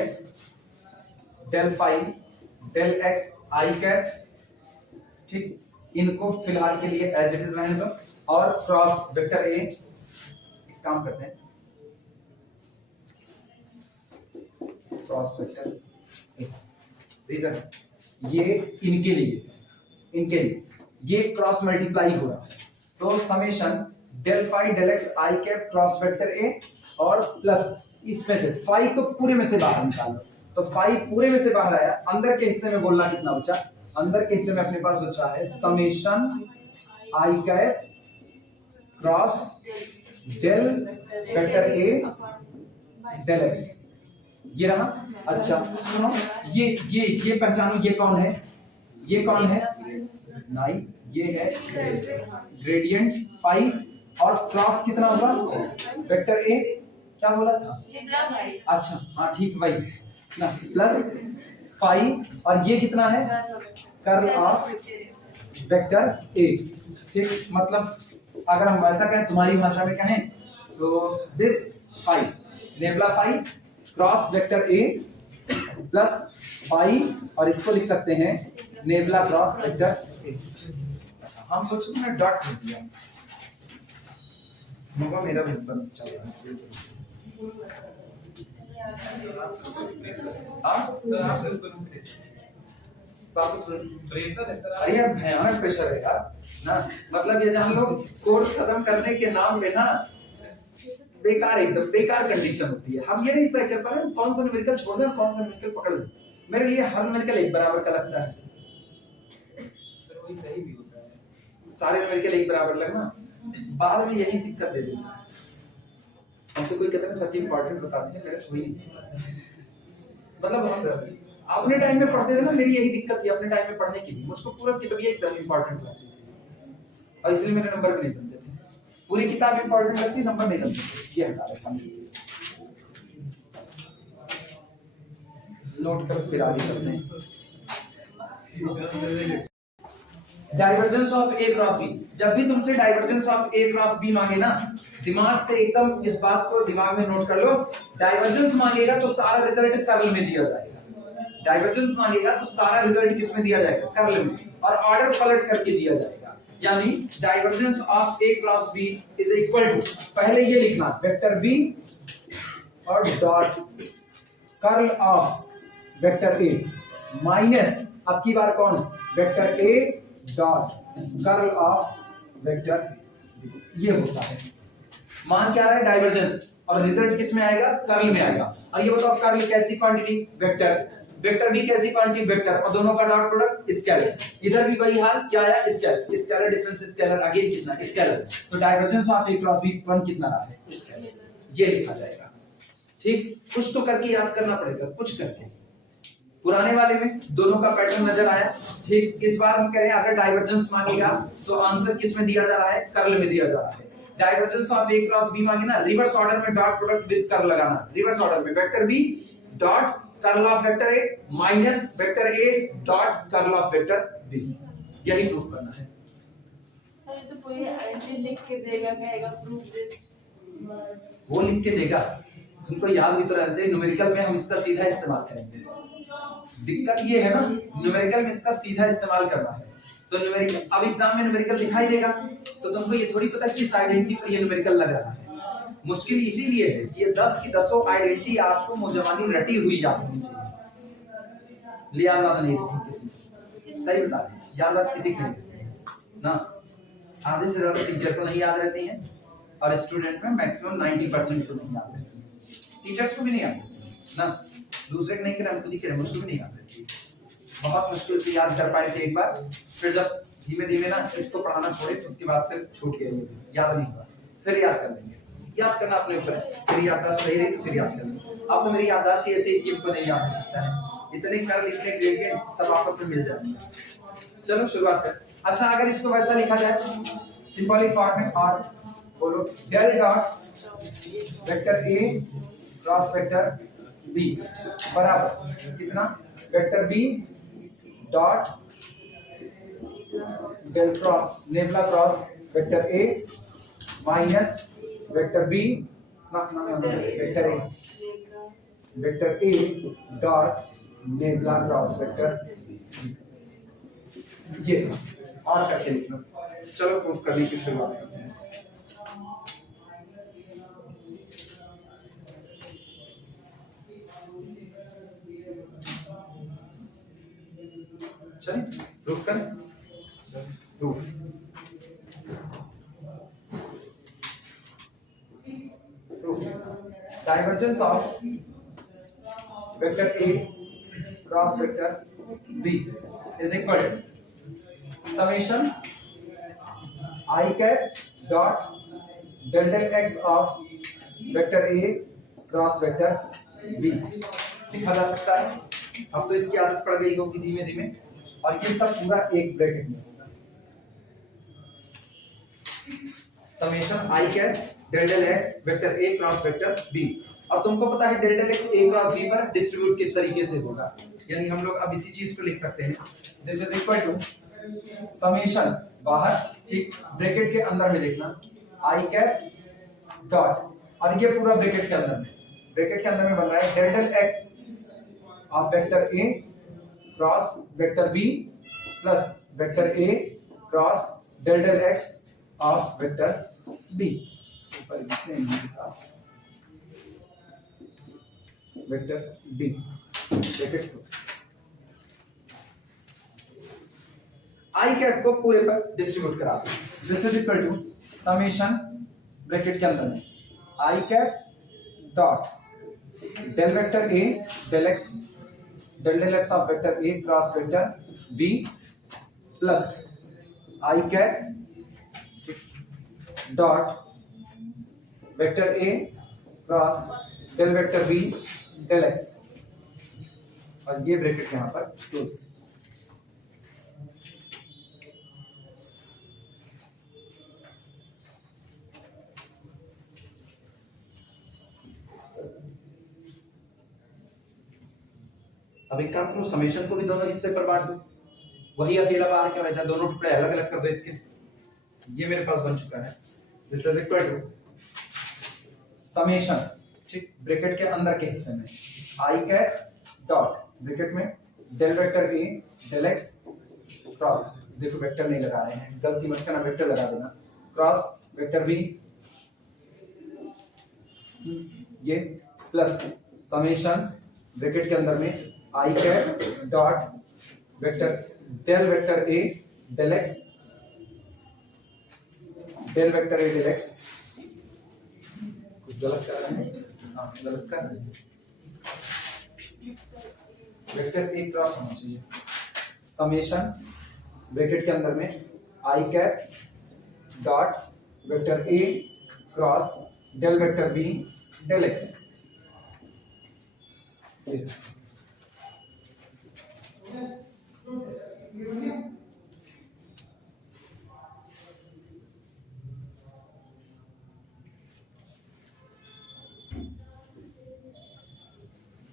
X I cap, ठीक, इनको फिलहाल के लिए एज इट इज रहने दो, और क्रॉस वेक्टर ए, एक काम करते हैं क्रॉस वेक्टर ए, रीजन ये इनके लिए ये क्रॉस मल्टीप्लाई हो रहा है, तो summation del phi del X I cap cross vector A और प्लस इसमें से फाई को पूरे में से बाहर निकालो, तो फाई पूरे में से बाहर आया, अंदर के हिस्से में बोलना कितना बचा, अंदर के हिस्से में अपने पास बच रहा है समेशन आई कैप क्रॉस डेल वेक्टर ए डेल एक्स, ये रहा। अच्छा सुनो, ये पहचानो, ये कौन है, ये कौन है, नहीं ये है ग्रेडियंट फाई, और क्रॉस कितना होगा वेक्टर ए, क्या बोला था, अच्छा हाँ ठीक वही ना, प्लस फाई, और ये कितना है कर्ल ऑफ वेक्टर ए, ठीक, मतलब अगर हम वैसा कहें तुम्हारी भाषा में कहें तो this phi nabla phi cross vector A plus phi, और इसको लिख सकते हैं नेबला क्रॉस वेक्टर ए। अच्छा हम सोचते हैं डॉट लिख दिया, मगर मेरा भी बन चल रहा है, अरे यार भयानक प्रेशर है यार ना, मतलब ये जान लो कोर्स खत्म करने के नाम पे ना बेकार, एकदम बेकार कंडीशन होती है। हम ये नहीं तय कर पा रहे कौन सा न्यूमेरिकल छोड़ दें और कौन सा न्यूमेरिकल पकड़ लें, मेरे लिए हर न्यूमेरिकल एक बराबर का लगता है, सर वही सही भी होता है, सारे न्यूमेरिकल एक बराबर लगना बाद में यही दिक्कत दे देता है। हमसे कोई कहता है सच इंपॉर्टेंट बता दीजिए, मेरे से वही नहीं, मतलब हम अपने टाइम में पढ़ते थे ना, मेरी यही दिक्कत थी अपने टाइम में पढ़ने की भी, मुझको पूरा किताब ये एकदम इंपॉर्टेंट लगती थी और इसलिए मेरे नंबर भी नहीं बनते थे, पूरी किताब इंपॉर्टेंट लगती, नंबर नहीं बनते। ये हटा रखा नोट कर, फिर आगे चलते हैं। Divergence of A cross B, जब भी तुमसे divergence of A cross B मांगे ना, दिमाग से एकदम इस बात को दिमाग में नोट कर लो, डाइवर्जेंस मांगेगा तो सारा रिजल्ट कर्ल में दिया जाएगा, डाइवर्जेंस मांगेगा तो सारा रिजल्ट किस में दिया जाएगा, कर्ल में, और ऑर्डर पलट करके दिया जाएगा, यानी divergence of A cross B is equal to, पहले ये लिखना वेक्टर बी और dot curl of vector A minus अब की बार कौन vector A dot curl of vector B, ये होता है। मान क्या रहा है डाइवर्जेंस, और रिजल्ट किस में आएगा, कर्ल में आएगा। और ये बताओ कर्ल कैसी क्वांटिटी, वेक्टर, वेक्टर बी कैसी क्वांटिटी, वेक्टर, और दोनों का डॉट प्रोडक्ट स्केलर, इधर भी वही हाल, क्या आया scalar, scalar difference scalar, again कितना स्केलर, तो divergence of A cross B 1 कितना रहा है स्केलर, ये लिखा जाएगा। ठीक, कुछ तो करके याद करना पड़ेगा, कुछ करके। पुराने वाले में दोनों का पैटर्न नजर आया, ठीक, इस बार हम कह रहे हैं अगर डाइवर्जेंस मांगेगा तो आंसर किस में दिया जा रहा है, कर्ल में दिया जा रहा है। Divergence of A cross B मांगे ना, रिवर्स ऑर्डर में डॉट प्रोडक्ट विद कर्ल लगाना, रिवर्स ऑर्डर में vector B dot curl of vector A minus vector A dot curl of vector B, यही प्रूफ करना है। सर ये तो कोई आइडेंटिटी लिख के देगा, कहेगा प्रूफ दिस, वो लिख के देगा, तुमको याद भी तो रहना चाहिए। न्यूमेरिकल में हम इसका सीधा इस्तेमाल करेंगे, दिक्कत ये है ना, न्यूमेरिकल में इसका सीधा इस्तेमाल करना है, तो न्यूमेरिकल अब एग्जाम में न्यूमेरिकल दिखाई देगा तो तुमको ये थोड़ी पता किस आइडेंटिटी पर ये न्यूमेरिकल लग रहा है। मुश्किल इसीलिए है कि ये 10 की 10 आइडेंटिटी आपको मुजमानी रटी हुई याद होनी चाहिए, याद नहीं थी किसी, सही बता रहे, याद बात किसी की नहीं ना। आधे से ज्यादा टीचर को नहीं याद रहती हैं और स्टूडेंट में मैक्सिमम 90% को नहीं याद रहती है। टीचर्स को भी नहीं याद रहती ना, दूसरे को नहीं करें खुद ही करें मुझको भी नहीं याद रहती, बहुत मुश्किल से याद कर पाए थे एक बार, फिर जब धीमे धीमे ना इसको पढ़ाना छोड़े तो उसके बाद फिर छूट गया, याद नहीं हुआ, फिर याद कर लेंगे। याद करना अपने ऊपर है, मेरी याददाश्त सही रही तो फिर याद कर लेंगे। अब तो मेरी याददाश्त ही ऐसी है कि इनको नहीं याद हो सकता है, इतने कर इतने ग्रेड सब आपस में मिल जाएंगे। चलो शुरुआत कर। अच्छा अगर इसको वैसा लिखा जाए सिंपली फॉर्म में, और बोलो डेल डॉट वेक्टर ए क्रॉस वेक्टर बी बराबर कितना, vector B dot del cross nabla cross vector A minus vector B vector A dot nabla cross vector, ये और करके लिख लो। चलो प्रूफ करने की शुरुआत करते हैं। चलिए प्रूफ करें, proof divergence of vector A cross vector B is equal to summation I cap dot del del x of vector A cross vector B लिखा जा सकता है। अब तो इसकी आदत पड़ गई होगी धीमे धीमे, और ये सब पूरा एक ब्रैकेट में होगा, समेशन आई cap del del x vector ए क्रॉस वेक्टर बी। अब तुमको पता है del del X A cross B पर डिस्ट्रीब्यूट किस तरीके से होगा, यानी हम लोग अब इसी चीज को लिख सकते हैं, this is equal to summation बाहर, ठीक, ब्रैकेट के अंदर में लिखना आई कैप डॉट, और ये पूरा ब्रैकेट के अंदर में, ब्रैकेट के अंदर में बन रहा है del del x of vector A cross vector B plus vector A cross del del x of vector B, ऊपर लिखते हैं इनके साथ vector B bracket close. I cap को पूरे पर डिस्ट्रीब्यूट करा दो, this is equal to summation bracket के अंदर में I cap dot del vector A del x del del x of vector A cross vector B plus I cap dot vector A cross del vector B del x, और ये bracket यहां पर close. अब एक काम करो, summation को भी दोनों हिस्से पर बांट दो, वही अकेला बाहर क्यों रह जाए, दोनों टुकड़े अलग अलग कर दो इसके। ये मेरे पास बन चुका है, this is equal to summation, ठीक, ब्रैकेट के अंदर के हिस्से में आई कैप डॉट ब्रैकेट में डेल वेक्टर ए डेल एक्स क्रॉस, देखो वेक्टर नहीं लगा रहे हैं, गलती मत करना, वेक्टर लगा देना, क्रॉस वेक्टर बी ये प्लस समेशन ब्रैकेट के अंदर में I cap dot vector del vector A del x del vector A del X, कुछ गलत कर रहे हैं, हाँ गलत कर रहे हैं, वेक्टर ए क्रॉस होना चाहिए, समेशन ब्रैकेट के अंदर में I cap dot vector A cross del vector B del x.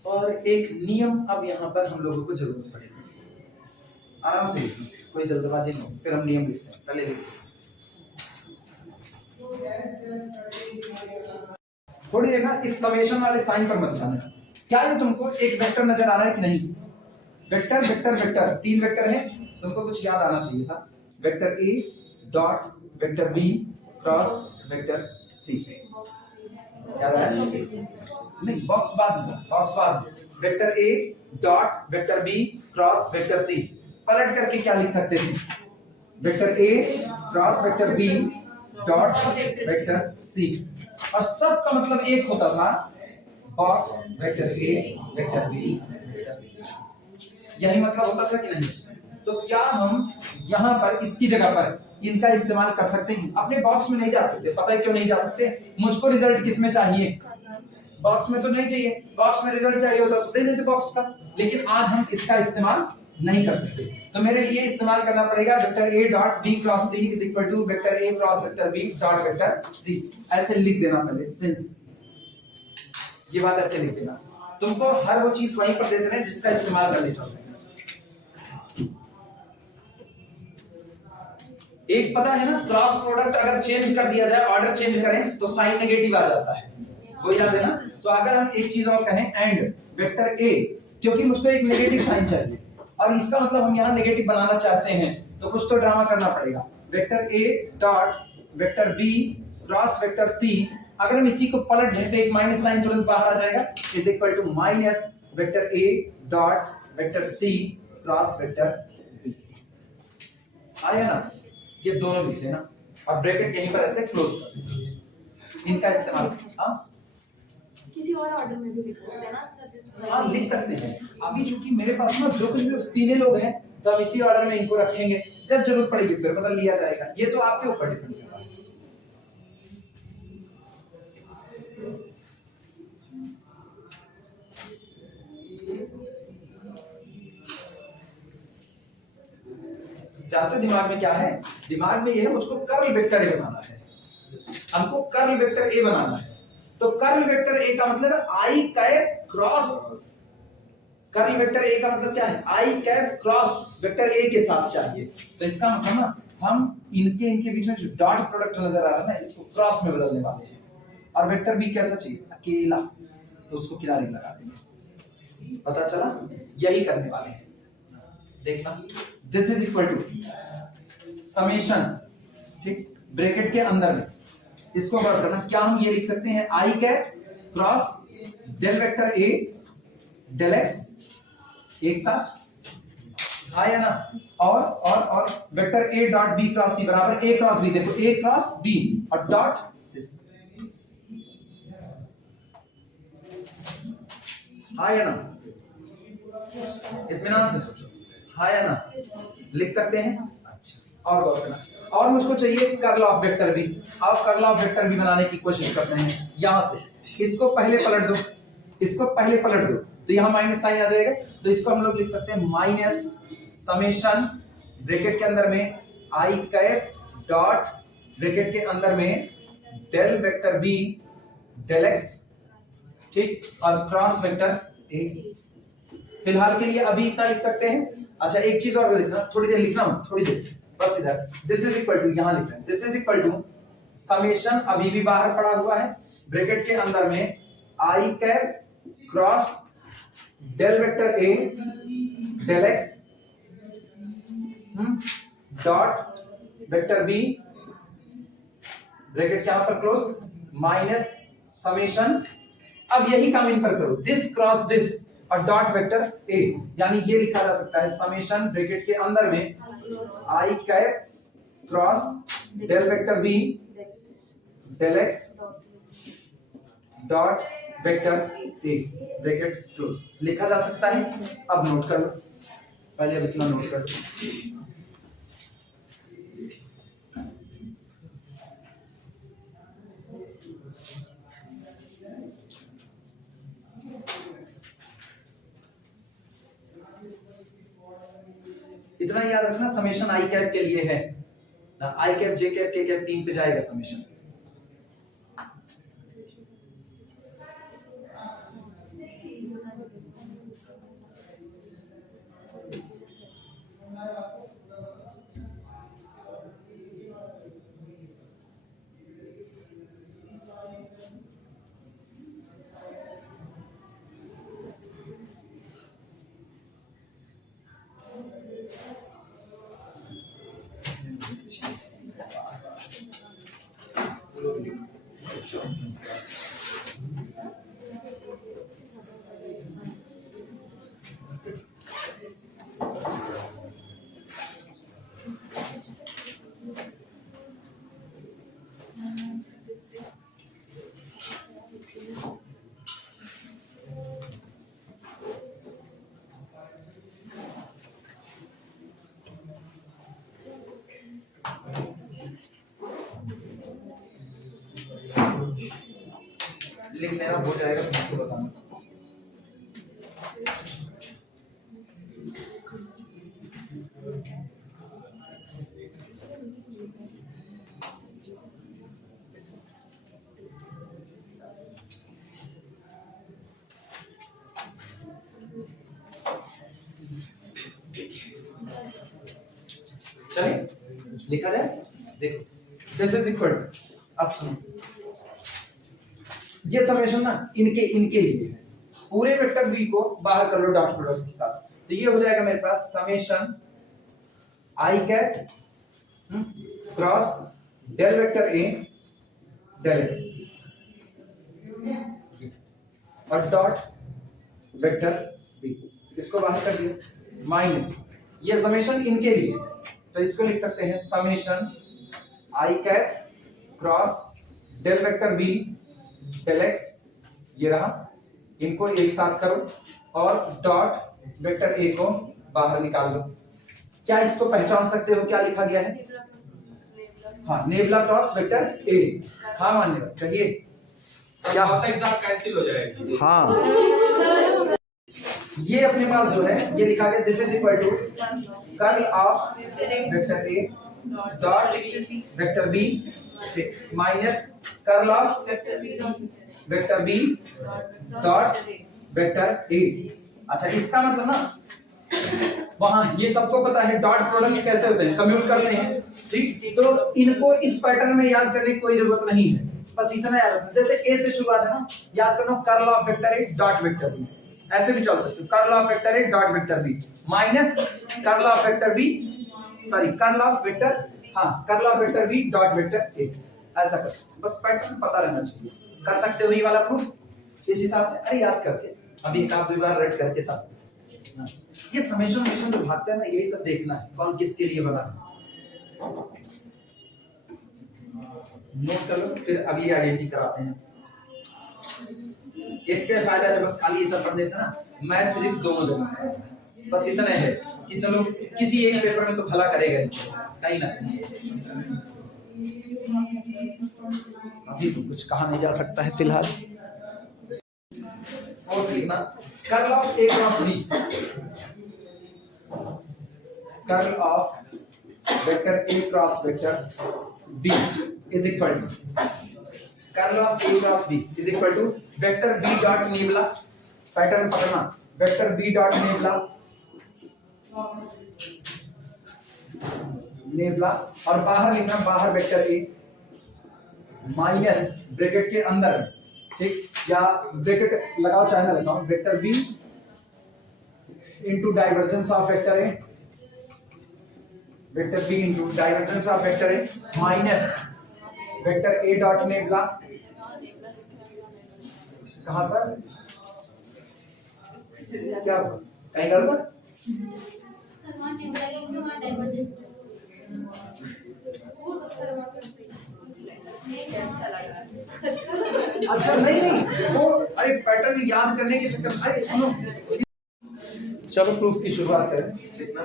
और एक नियम अब यहाँ पर हम लोगों को जरूरत पड़ेगी, आराम से लिखना, कोई जल्दबाजी नहीं हो, फिर हम नियम लिखते हैं, पहले लिखते थोड़ी देर ना इस समेशन वाले साइन पर मत जाना। क्या ये तुमको एक वेक्टर नजर आ रहा है कि नहीं, वेक्टर वेक्टर वेक्टर तीन वेक्टर है, तुमको कुछ याद आना चाहिए था, वेक्टर ए dot vector B cross vector C, याद आया? नहीं, बॉक्स बाद वेक्टर ए dot vector B cross vector C, पलट करके क्या लिख सकते थे, वेक्टर ए cross vector B dot vector सी, और सब का मतलब एक होता था, बॉक्स वेक्टर ए वेक्टर बी वेक्टर सी, यही मतलब होता था कि नहीं? तो क्या हम यहाँ पर इसकी जगह पर इनका इस्तेमाल कर सकते हैं? अपने बॉक्स में नहीं जा सकते। पता है क्यों नहीं जा सकते? मुझको रिजल्ट किस में चाहिए? बॉक्स में तो नहीं चाहिए। बॉक्स में रिजल्ट चाहिए होता तो दे देते बॉक्स का, लेकिन आज हम इसका इस्तेमाल नहीं कर सकते। तो मेरे लिए इस्तेमाल करना पड़ेगा vector A dot B cross C is equal to vector A cross vector B dot vector C. ऐसे लिख देना पहले, सिंस ये बात ऐसे लिख देना। तुमको हर वो चीज वहीं पर दे देना है जिसका इस्तेमाल करने चाहते हैं। एक पता है ना, क्रॉस प्रोडक्ट अगर चेंज कर दिया जाए, ऑर्डर चेंज करें तो साइन नेगेटिव आ जाता है, वो याद है ना? तो अगर हम एक चीज और कहें, एंड वेक्टर ए, क्योंकि मुझको एक नेगेटिव साइन चाहिए और इसका मतलब हम यहाँ नेगेटिव बनाना चाहते हैं, तो कुछ तो ड्रामा करना पड़ेगा। वेक्टर ए dot vector B cross vector C, अगर हम इसी को पलट दें तो एक माइनस साइन तुरंत बाहर आ जाएगा, is equal to minus vector A dot vector C cross vector B. आया ना? ये दोनों लिख लेना और ब्रैकेट यहीं पर ऐसे क्लोज कर देना। इनका इस्तेमाल किसी और ऑर्डर में भी लिख सकते हैं ना सर? हाँ लिख सकते हैं। अभी चूंकि मेरे पास ना जो कुछ भी तीनों लोग हैं, तो हम इसी ऑर्डर में इनको रखेंगे, जब जरूरत पड़ेगी फिर बदल लिया जाएगा। ये तो आपके ऊपर डिपेंड करता है। जानते दिमाग में क्या है? दिमाग में ये है, मुझको कर्ल वेक्टर ए बनाना है, हमको कर्ल वेक्टर ए बनाना है। तो कर्ल वेक्टर ए का मतलब है I cap cross, curl vector A का मतलब क्या है? I cap cross vector A के साथ चाहिए। तो इसका मतलब ना, हम इनके बीच में जो डॉट प्रोडक्ट नजर आ रहा है ना, इसको क्रॉस में बदलने वाले हैं। और वेक्टर बी कैसा चाहिए? अकेला, तो उसको किनारे लगा देंगे। पता चला? यही करने वाले हैं। देखना, this is equal to summation, ठीक, ब्रैकेट के अंदर में इसको वर्क करना। क्या हम ये लिख सकते हैं? I cap cross del vector A del X, एक साथ आया ना? और वेक्टर ए डॉट बी क्रॉस सी बराबर ए क्रॉस बी। देखो ए क्रॉस बी और डॉट दिस, आया ना? इत्मीनान से सोचो, आया ना? लिख सकते हैं। अच्छा, और गौर करना, और मुझको चाहिए कर्ल ऑफ वेक्टर बी। अब कर्ल ऑफ वेक्टर बी बनाने की कोशिश करते हैं। यहां से इसको पहले पलट दो, इसको पहले पलट दो, तो यहां माइनस साइन आ जाएगा। तो इसको हम लोग लिख सकते हैं माइनस समेशन ब्रैकेट के अंदर में आई कैप डॉट ब्रैकेट के अंदर में del vector B del x, ठीक, और क्रॉस वेक्टर ए। फिलहाल के लिए अभी इतना लिख सकते हैं। अच्छा, एक चीज और लिखना, थोड़ी देर लिखना, थोड़ी देर बस इधर। दिस इज इक्वल टू, यहां लिख रहे हैं, this is equal to summation, अभी भी बाहर पड़ा हुआ है, ब्रैकेट के अंदर में I cap cross del vector A del x dot vector B, bracket यहां पर क्लोज, माइनस समेशन। अब यही काम इन पर करो, दिस क्रॉस दिस और डॉट वेक्टर ए, यानी ये लिखा जा सकता है समेशन ब्रैकेट के अंदर में I cap cross del vector B del x dot vector A, bracket close, लिखा जा सकता है। अब नोट कर लो, पहले अब इतना नोट कर लो। इतना याद रखना, समेशन आई कैप के लिए है, आई कैप जे कैप के कैप 3 पे जाएगा समेशन। लिख लेना, हो जाएगा तो आपको बताना। चलिए लिखा जाए, देखो दिस इज इक्वल टू, अब सुनो ये समेशन ना इनके लिए है, पूरे वेक्टर v को बाहर कर लो डॉट प्रोडक्ट के साथ, तो ये हो जाएगा मेरे पास summation i cap cross del vector a del x और डॉट वेक्टर b, इसको बाहर कर दिया माइनस ये समेशन इनके लिए, तो इसको लिख सकते हैं summation i cap cross del vector b del x, ये रहा, इनको एक साथ करो और डॉट वेक्टर a को बाहर निकाल लो। क्या इसको पहचान सकते हो क्या लिखा गया है? हाँ, नेबुला क्रॉस वेक्टर a। हाँ मान्य कहिए क्या होता है, एग्जाम कैंसिल हो जाएगा। हाँ, ये अपने पास जो है ये लिखा गया this is equal to curl of vector a dot vector b minus curl of vector b dot vector a। अच्छा, इसका मतलब ना वहां ये सबको पता है डॉट प्रोडक्ट कैसे होते हैं, कम्यूट करते हैं, ठीक, तो इनको इस पैटर्न में याद करने की कोई जरूरत नहीं है, बस इतना याद रखना। जैसे a से शुरुआत है ना, याद करना curl of vector a dot vector b, ऐसे भी चल सकते हो, curl of vector a dot vector b minus curl of vector b, sorry curl of vector, हाँ curl of vector b dot vector a, ऐसा कर सकते, बस पैटर्न पता रहना चाहिए। कर सकते हो ये वाला प्रूफ इस हिसाब से, अरे याद करके अभी एक आध बार रेड करके तब ये समेशन जो भागते हैं ना, यही सब देखना है कौन किसके लिए बना है, नोट कर लो, फिर अगली आइडेंटिटी कराते हैं। एक का फायदा है बस खाली ये सब पढ़ने से ना मैथ फिजिक्स दोनों जगह, बस इतना है कि चलो किसी एक पेपर में तो भला करेगा ही कहीं ना कहीं, अभी तो कुछ कहा नहीं जा सकता है फिलहाल। फोर्थ लिखना curl of a cross b, curl of vector a cross vector b is equal to curl of a cross b is equal to vector b dot nabla, pattern पकड़ना, वेक्टर b डॉट नेबुला और बाहर लिखना, बाहर vector a minus bracket के अंदर, ठीक, या bracket लगाओ चाहे ना लगाओ, vector b into divergence of vector a, vector b into divergence of vector a minus vector a dot nebula, कहां पर क्या कहीं गड़बड़, अच्छा नहीं वो अरे पैटर्न याद करने के चक्कर, अरे सुनो, चलो प्रूफ की शुरुआत करें। लिखना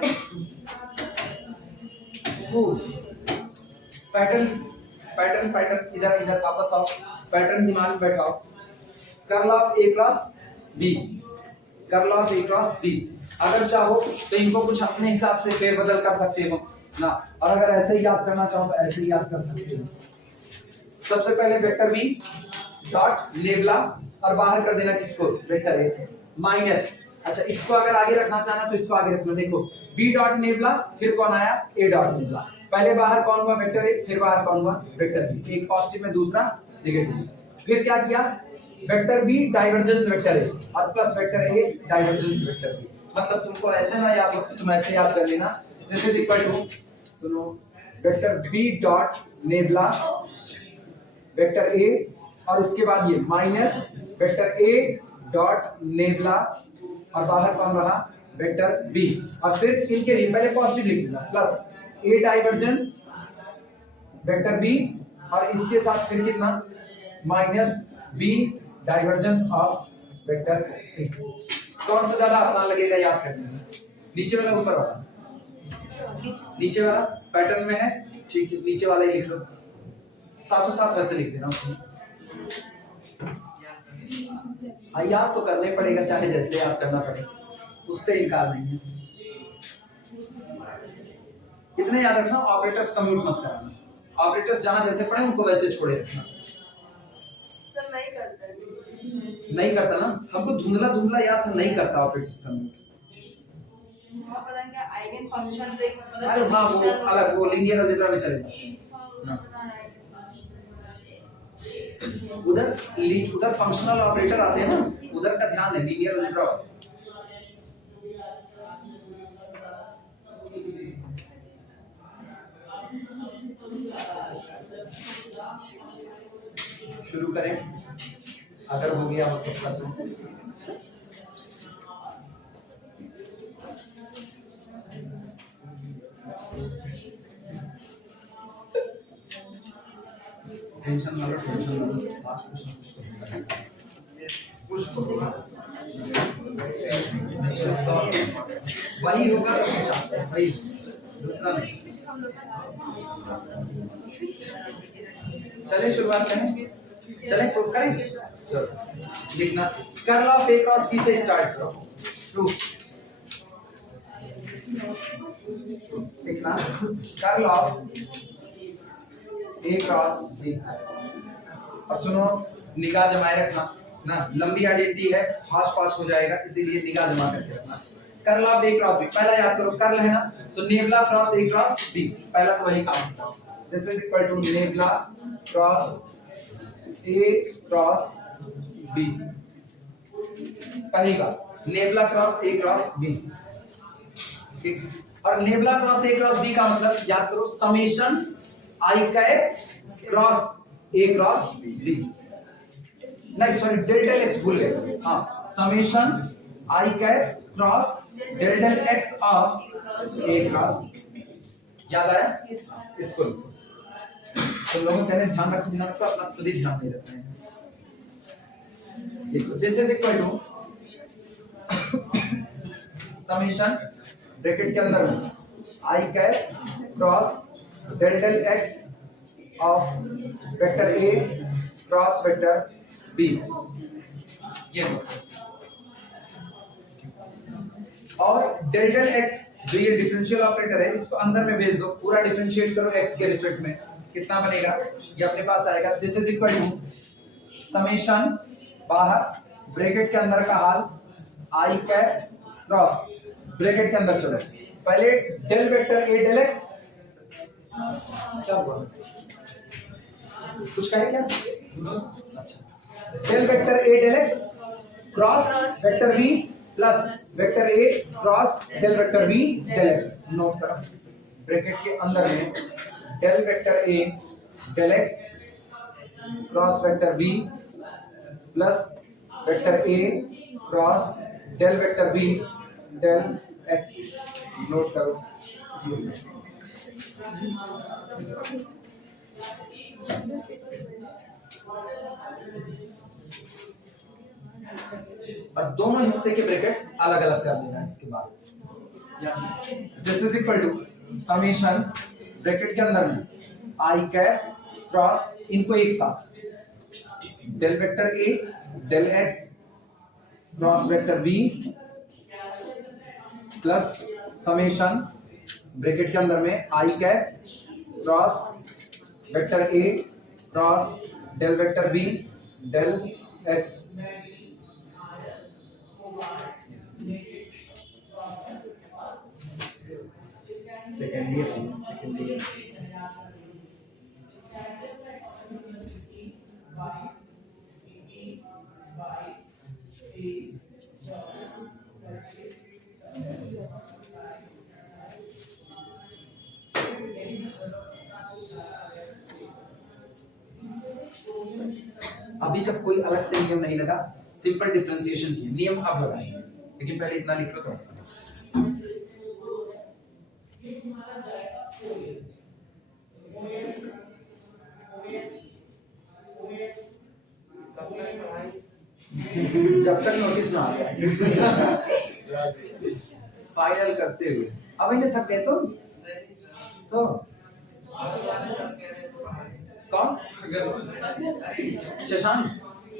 पैटर्न पैटर्न पैटर्न इधर इधर वापस आओ, पैटर्न दिमाग में बैठाओ, curl of a cross b, curl of a cross b, अगर चाहो तो इनको कुछ अपने हिसाब से फेरबदल कर सकते हो ना, और अगर ऐसे ही याद करना चाहो तो ऐसे ही याद कर सकते हो। सबसे पहले वेक्टर b डॉट नेबुला और बाहर कर देना किसको, वेक्टर a माइनस, अच्छा इसको अगर आगे रखना चाहना तो इसको आगे रख लो, देखो b डॉट नेबुला, फिर कौन आया a डॉट नेबुला, पहले बाहर कौन हुआ वेक्टर a, फिर बाहर कौन हुआ वेक्टर b, एक पॉजिटिव में दूसरा नेगेटिव, फिर क्या किया vector b divergence vector a और plus vector a divergence vector b, मतलब तुमको ऐसे ना याद हो, तुम ऐसे याद कर लेना, दिस इज इक्वल टू, सुनो vector b dot nabla vector a और इसके बाद ये minus vector a dot nabla और बाहर कौन रहा वेक्टर b, और फिर इनके लिए पहले पॉजिटिव लिख लेना plus a divergence vector b और इसके साथ फिर कितना minus b divergence of vector a। कौन सा ज्यादा आसान लगेगा याद करने में, नीचे वाला ऊपर वाला, नीचे वाला पैटर्न में है, ठीक है नीचे वाला ही लिख लो, साथों साथ वैसे लिख देना उसमें। हाँ याद तो करना ही पड़ेगा, चाहे जैसे याद करना पड़े, उससे इनकार नहीं है। इतने याद रखना, ऑपरेटर्स कम्यूट मत कराना, ऑपरेटर्स जहां जैसे पढ़े उनको वैसे छोड़े रखना। सर नहीं करता है। नहीं करता ना, हमको धुंधला धुंधला याद था, नहीं करता ऑपरेटर्स कम्यूट। वहाँ पता नहीं क्या आइगन फंक्शन से मतलब अरे हाँ वो अलग, वो लीनियर अलजेब्रा में चले जाते हैं। उधर फंक्शनल ऑपरेटर आते हैं ना, उधर का ध्यान है, लीनियर अलजेब्रा। शुरू करें, अगर हो गया हो तो कर दो। टेंशन ना लो, टेंशन ना लो, आज कुछ ना कुछ तो होगा ही। कुछ तो होगा, वही होगा तो कुछ आता है, वही दूसरा नहीं। चलिए शुरुआत करें, चलें प्रूफ करें। चलो लिखना, curl of A cross B से स्टार्ट करो। प्रूफ लिखना, curl of A cross B. और सुनो, निगाह जमाए रखना ना, लंबी आइडेंटिटी है, हाश पाश हो जाएगा, इसीलिए निगाह जमा करके रखना। Curl of A cross b, पहला याद करो, कर्ल है ना, तो nabla cross a cross b, पहला तो वही काम होगा। This is equal to nabla cross a cross b. पहली बात, nabla cross a cross b, ठीक। और nabla cross a cross b का मतलब याद करो, summation I cap cross a cross b, नहीं सॉरी, डेल डेल एक्स भूल गए, हाँ, summation I cap cross del del x of A cross, याद आया? इसको तो लोगों कहने ध्यान रखो, ध्यान रखो, अपना खुद ही ध्यान नहीं रखते हैं। देखो, this is equal to summation bracket के अंदर में I cap cross del del x of vector A cross vector B, ये और डेल डेल एक्स जो ये डिफरेंशियल ऑपरेटर है, इसको अंदर में भेज दो, पूरा डिफरेंशिएट करो एक्स के रिस्पेक्ट में, कितना बनेगा ये अपने पास आएगा। This is equal to summation बाहर ब्रैकेट के अंदर का हाल आई कैप क्रॉस ब्रैकेट के अंदर, चलो पहले डेल वेक्टर ए डेल एक्स, क्या हुआ कुछ कहे क्या? अच्छा, डेल वेक्टर ए del x cross vector B plus vector ए cross del vector B del x. Note करो, ब्रैकेट के अंदर में डेल वेक्टर ए del x cross vector B plus vector ए cross del vector B del x. Note करो, और दोनों हिस्से के bracket अलग अलग कर देना इसके बाद। This is equal to summation bracket के अंदर में आई कैप क्रॉस, इनको एक साथ डेल वेक्टर ए del x cross vector B plus summation bracket के अंदर में I cap cross vector A cross del vector B del X. Second year अभी तक कोई अलग से नियम नहीं लगा, सिंपल डिफरेंशिएशन की नियम अब लगाएंगे, लेकिन पहले इतना लिख लो तो। जब तक नोटिस ना आ जाए फाइनल करते हुए, अब इन्हें थक गए तो कौन? शशांक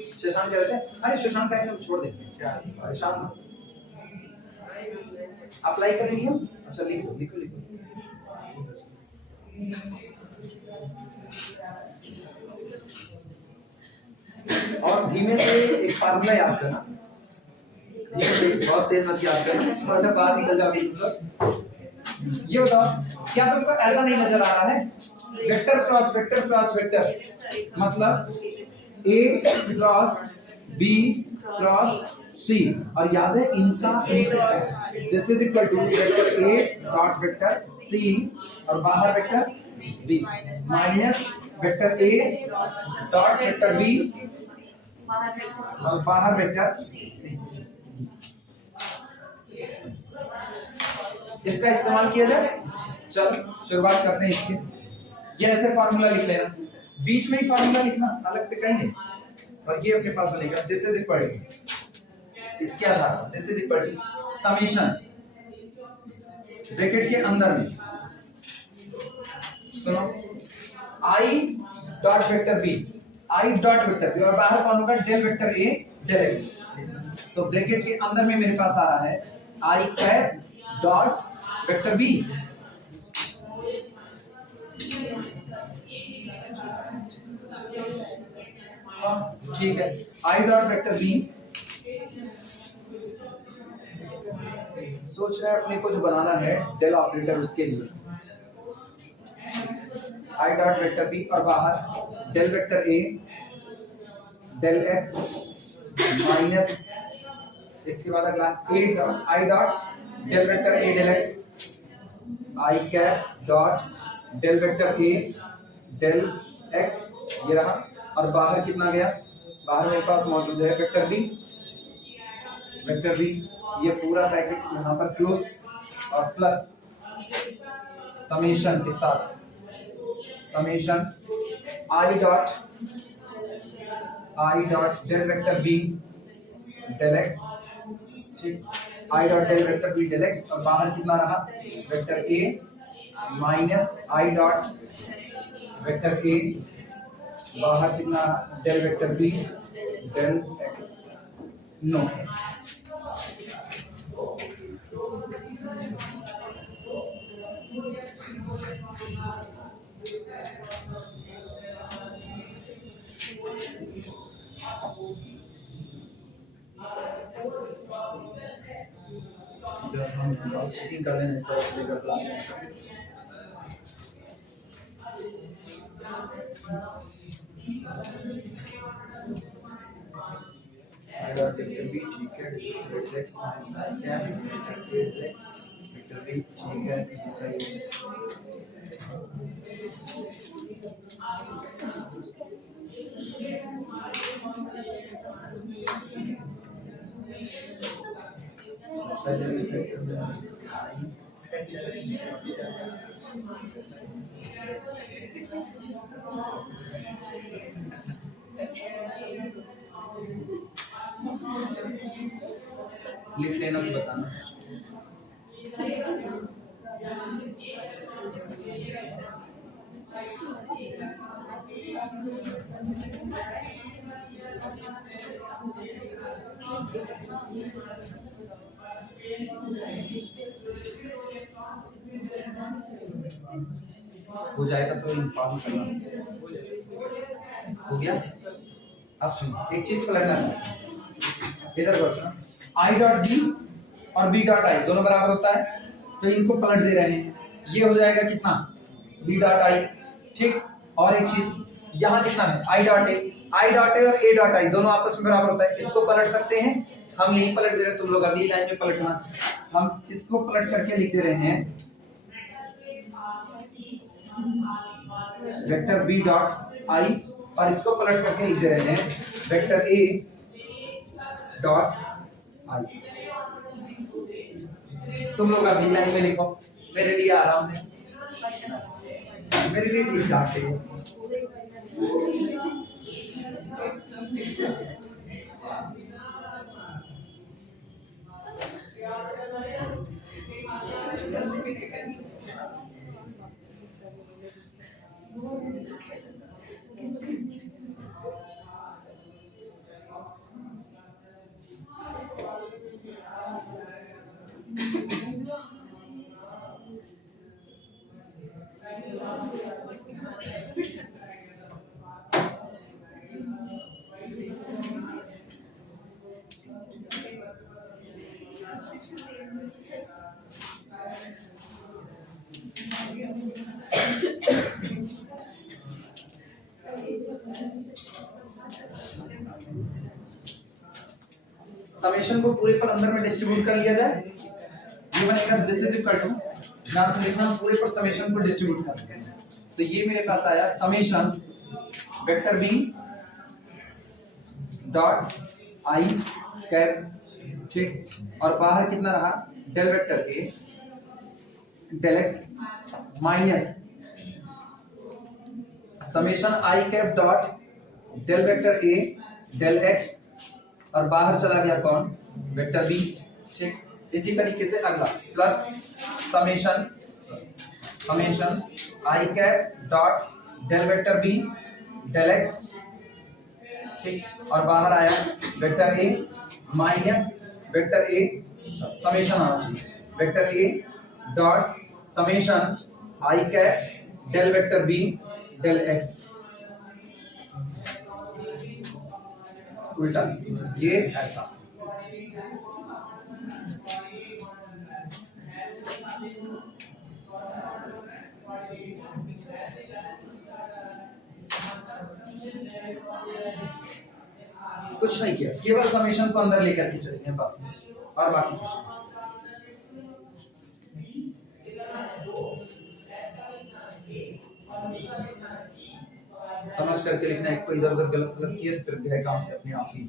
शशांक कह रहे थे, अरे शशांक का एकदम छोड़ देंगे, क्या परेशान मत। अप्लाई करें नियम, अच्छा लिखो लिखो लिखो। और धीमे से एक फार्मूला याद करना, धीमे से, बहुत तेज मत याद करना, थोड़ा सा बाहर निकल जाओ। ये बताओ, क्या तुमको ऐसा नहीं नजर आ रहा है, वेक्टर क्रॉस वेक्टर, मतलब A cross B cross C, और याद है इनका intersect, this is equal to vector A dot vector C और बाहर vector B minus vector A dot vector B और बाहर वेक्टर C। इसका इस्तेमाल किया जाए, चलो शुरुआत करते हैं इसके। ये ऐसे फार्मूला लिख लेना, बीच में ही फार्मूला लिखना, अलग से कहीं नहीं, और ये अपने पास बनेगा दिस इज इक्वल टू, इसके आधार पर this is equal to summation bracket के अंदर में, सुनो, I dot vector B, I dot vector B और बाहर कौन होगा, del vector A del x। तो ब्रैकेट के अंदर में मेरे पास आ रहा है I cap dot vector B, ठीक है, I डॉट वेक्टर B। सोच रहे हैं अपने को जो बनाना है डेल ऑपरेटर, उसके लिए I डॉट वेक्टर B और बाहर del vector A del x minus, इसके बाद अगला A dot I dot del vector A del x, I cap dot del vector A del x, ये रहा, और बाहर कितना गया, बाहर मेरे पास मौजूद है वेक्टर B, ये पूरा ब्रैकेट यहाँ पर क्लोज, और प्लस समेशन के साथ, summation I dot del vector B del x, ठीक, I dot del vector B del x, और बाहर कितना रहा, vector A minus I dot vector A, बाहर कितना, del vector B del x, no हम क्रॉस चेकिंग कर लेंगे, क्रॉस चेक कर लेंगे। डॉट वेक्टर B, ठीक है, vector x minus I cap vector A del x, vector B, ठीक है, सही है। लिख लेना तो बताना। हो जाएगा तो इन्फॉर्म करना। हो गया? अब सुनो, एक चीज पलटना चाहिए, इधर पलटना, I डॉट D और B डॉट I दोनों बराबर होता है, तो इनको पलट दे रहे हैं, ये हो जाएगा कितना, B डॉट I, ठीक। और एक चीज यहाँ कितना है, I डॉट A और A डॉट I दोनों आपस में बराबर होता है, इसको पलट सकते हैं हम, यही पलट दे रहे हैं, तुम लोग अगली लाइन में पलटना, हम इसको पलट करके लिख दे रहे हैं वेक्टर B डॉट I, और इसको पलट करके लिख दे रहे हैं वेक्टर A डॉट I। तुम लोग अगली लाइन में लिखो, मेरे लिए आराम है, मेरे लिए ठीक ठाक है। समेशन को पूरे पर अंदर में डिस्ट्रीब्यूट कर लिया जाए, ये बनेगा दिस इज इक्वल टू, ध्यान से लिखना, पूरे पर समेशन को डिस्ट्रीब्यूट कर, तो ये मेरे पास आया समेशन वेक्टर बी डॉट आई कैप, ठीक, और बाहर कितना रहा डेल वेक्टर ए डेल एक्स माइनस समेशन आई कैप डॉट डेल वेक्टर ए डेल एक्स, और बाहर चला गया कौन वेक्टर बी, ठीक। इसी तरीके से अगला प्लस समेशन आई cap dot del vector B del x, ठीक, और बाहर आया vector A minus vector A, summation आना चाहिए वेक्टर ए डॉट समेशन आई cap del vector B del X, उल्टा ये ऐसा, कुछ नहीं किया, केवल समेशन को अंदर लेकर के चलेंगे बस, और बाकी कुछ नहीं। समझ करके लिखना, एक को इधर उधर गलत सलत किए तो फिर गए काम से अपने आप ही।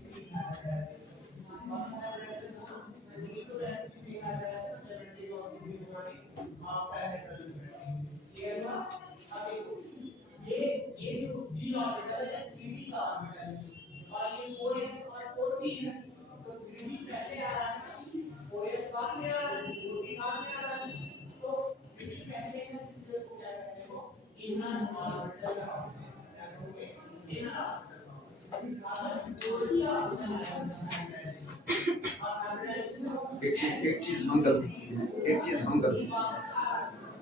एक चीज हम गलती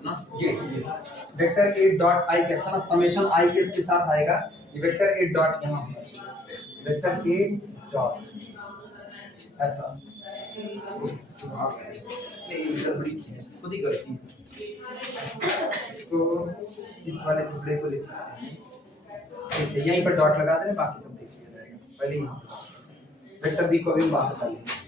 ना, ये वेक्टर ए डॉट आई कैप था ना, समेशन आई कैप के साथ आएगा, ये वेक्टर ए डॉट यहाँ वेक्टर ए डॉट ऐसा, नहीं गड़बड़ी है, खुद ही गलती है, इसको इस वाले टुकड़े को लिख सकते हैं, ठीक है, यहीं पर डॉट लगा दें, बाकी सब देख लिया जाएगा, पहले यहाँ वेक्टर बी को भी बाहर कर लेंगे,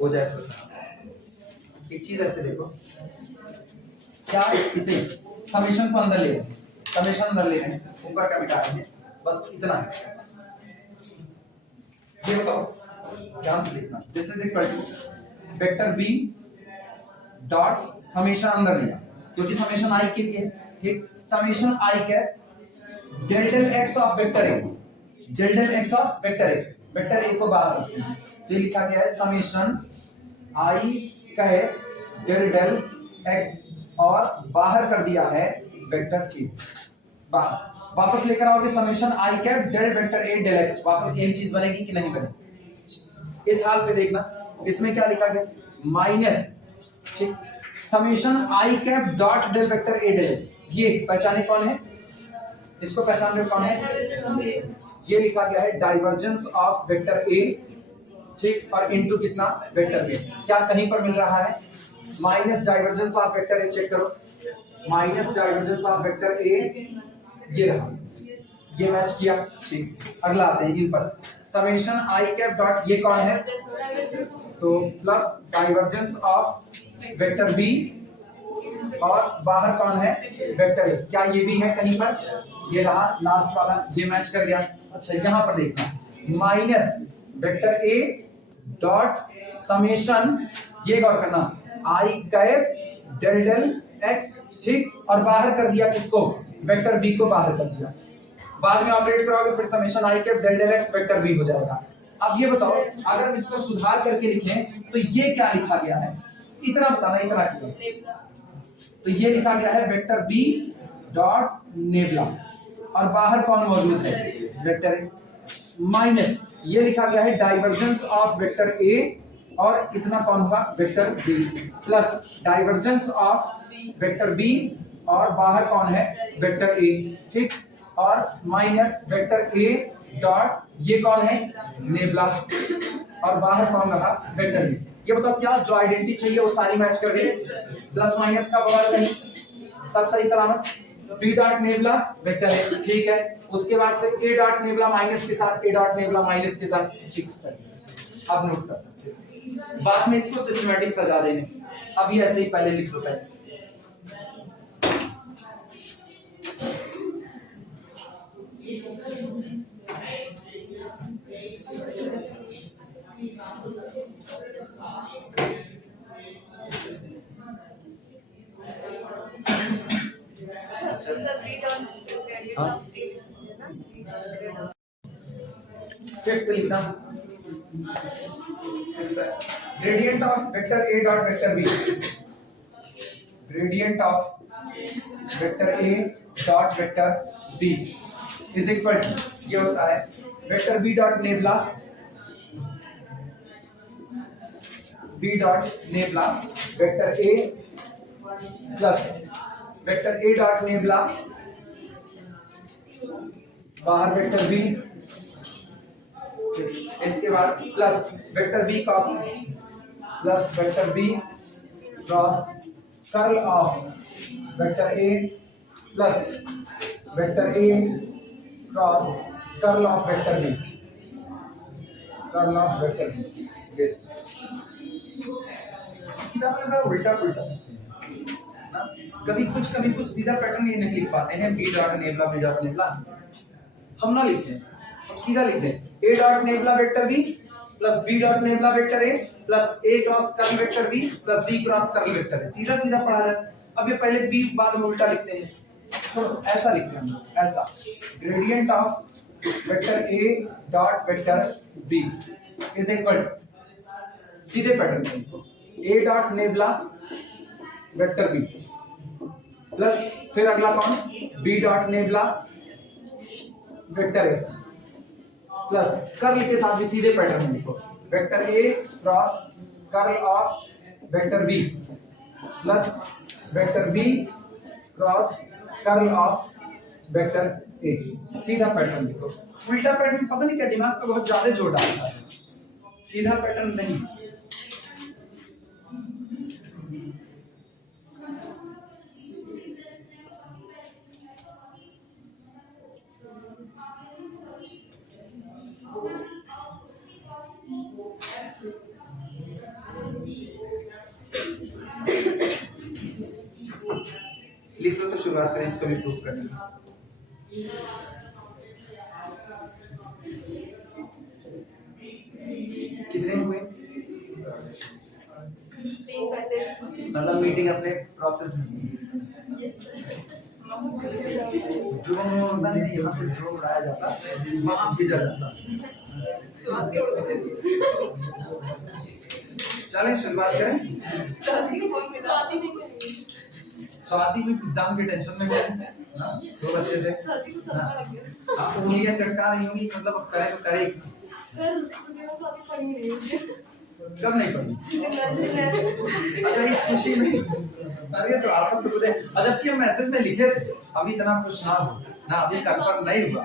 हो जाए तो एक चीज ऐसे देखो, क्या इसे समेशन को अंदर ले लें, समेशन अंदर ले लें, ऊपर का मिटा देंगे, बस इतना है, बस ये बताओ, ध्यान से देखना, this is equal to vector B dot summation अंदर लिया, क्योंकि समेशन आई के लिए, ठीक, summation I cap del del x of vector A, del del x of vector ए, वेक्टर ए को बाहर रखिए, तो लिखा गया है समेशन आई कैप डेल डेल एक्स, और बाहर कर दिया है वेक्टर के बाहर, वापस लेकर आओगे समेशन आई कैप डेल वेक्टर ए डेल एक्स, वापस यही चीज बनेगी कि नहीं बनेगी, इस हाल पे देखना, इसमें क्या लिखा गया माइनस, ठीक, समेशन आई कैप डॉट डेल वेक्टर ए डेल एक्स, ये पहचाने कौन है, इसको पहचान रहे कौन है, ये लिखा गया है डाइवर्जेंस ऑफ वेक्टर ए, ठीक, और इनटू कितना वेक्टर बी, क्या कहीं पर मिल रहा है minus divergence of vector A, check करो minus divergence of vector A, ये रहा, ये मैच किया, ठीक, अगला आते हैं इन पर, समेशन आई कैप डॉट ये कौन है, तो plus divergence of vector B, और बाहर कौन है वेक्टर ए, क्या ये भी है कहीं पर, ये रहा लास्ट वाला, ये मैच कर गया। अच्छा यहाँ पर देखना माइनस वेक्टर ए डॉट समेशन, ये गौर करना आई कैप डेल डेल एक्स, ठीक, और बाहर कर दिया किसको, वेक्टर बी को बाहर कर दिया, बाद में ऑपरेट करोगे फिर समेशन आई cap del del x vector B हो जाएगा। अब ये बताओ अगर इसको सुधार करके लिखें तो ये क्या लिखा गया है, इतना बताना, इतना क्यों, तो ये लिखा गया है वेक्टर बी डॉट नेबला, और बाहर कौन मौजूद है, वेक्टर ए, माइनस ये लिखा गया है डाइवर्जेंस ऑफ वेक्टर ए और कितना कौन होगा, vector B, plus divergence of vector B और बाहर कौन है, वेक्टर ए, ठीक, और माइनस वेक्टर ए डॉट ये कौन है, नेबुला, और बाहर कौन रहा, वेक्टर बी। ये बताओ क्या जो आइडेंटिटी चाहिए वो सारी मैच कर गई, प्लस माइनस का बगल कहीं सब सही सलामत, बी डॉट नेबुला वेक्टर ए, ठीक है, उसके बाद फिर ए डॉट नेबुला माइनस के साथ, ए डॉट नेबुला माइनस के साथ, ठीक सर, अब नोट कर सकते हो, बाद में इसको सिस्टमैटिक सजा देंगे, अभी ऐसे ही पहले लिख लो पहले। फिफ्थ लिखना, gradient of vector A dot vector b, gradient of vector A dot vector B is equal to ये होता है vector B dot nabla, b dot nabla vector ए प्लस वेक्टर ए डॉट नेबुला बाहर वेक्टर बी, इसके बाद plus vector B cross plus vector B cross curl of vector A plus vector A cross curl of vector b, curl of vector b, उल्टा उल्टा ना, कभी कुछ सीधा pattern ये नहीं लिख पाते हैं, b dot nabla b dot nabla हम ना लिखें, हम सीधा लिख दें a dot nabla vector B plus b dot nabla vector A plus a cross curl vector B plus b cross curl vector a, सीधा सीधा पढ़ा जाए। अब ये पहले बी बाद में उल्टा लिखते हैं, तो ऐसा लिखते हैं, ऐसा gradient of vector A dot vector B is equal सीधे पैटर्न में लिखो a dot nabla vector B plus फिर अगला कौन, बी डॉट नेबुला वेक्टर ए प्लस कर्ल के साथ भी सीधे पैटर्न में लिखो vector A cross curl of vector B plus vector B cross curl of vector a, सीधा पैटर्न लिखो। उल्टा पैटर्न पता नहीं क्या दिमाग पे बहुत ज्यादा जोर डालता है, सीधा पैटर्न नहीं। लिख लो तो शुरुआत करें, इसको भी प्रूफ करने की। कितने हुए, मतलब मीटिंग अपने प्रोसेस में ड्रोन होता नहीं, यहाँ से ड्रोन उड़ाया जाता वहां भेजा जाता। चलें शुरुआत करें। स्वाति भी एग्जाम के टेंशन में है ना, तो अच्छे से आप उंगलियां चटका रही होंगी, मतलब अब करे तो करे कब नहीं पढ़ी। अच्छा इस खुशी में अरे तो आप तो खुद अच्छा कि हम मैसेज में लिखे थे अभी इतना कुछ ना हो ना, अभी कंफर्म नहीं हुआ।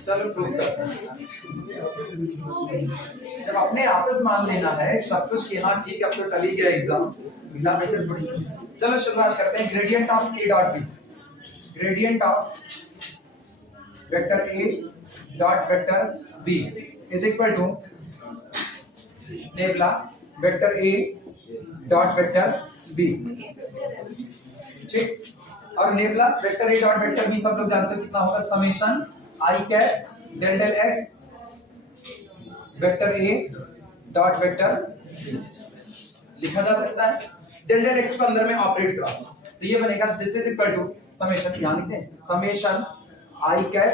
चलो प्रूफ करते हैं, जब अपने आपस मान लेना है सब कुछ कि हाँ ठीक है अब तो टली गया एग्जाम, बिना मैसेज पढ़ी। चलो शुरुआत करते हैं। Gradient of a dot b, gradient of vector A dot vector B is equal to nabla vector A dot vector b, ठीक। और नेबुला वेक्टर ए डॉट वेक्टर बी सब लोग जानते हो कितना होगा, समेशन आई cap del del x vector ए dot vector लिखा जा सकता है। डेल डेल एक्स को अंदर में ऑपरेट कराओ तो ये बनेगा this is equal to summation, यहां लिखते हैं समेशन आई कैप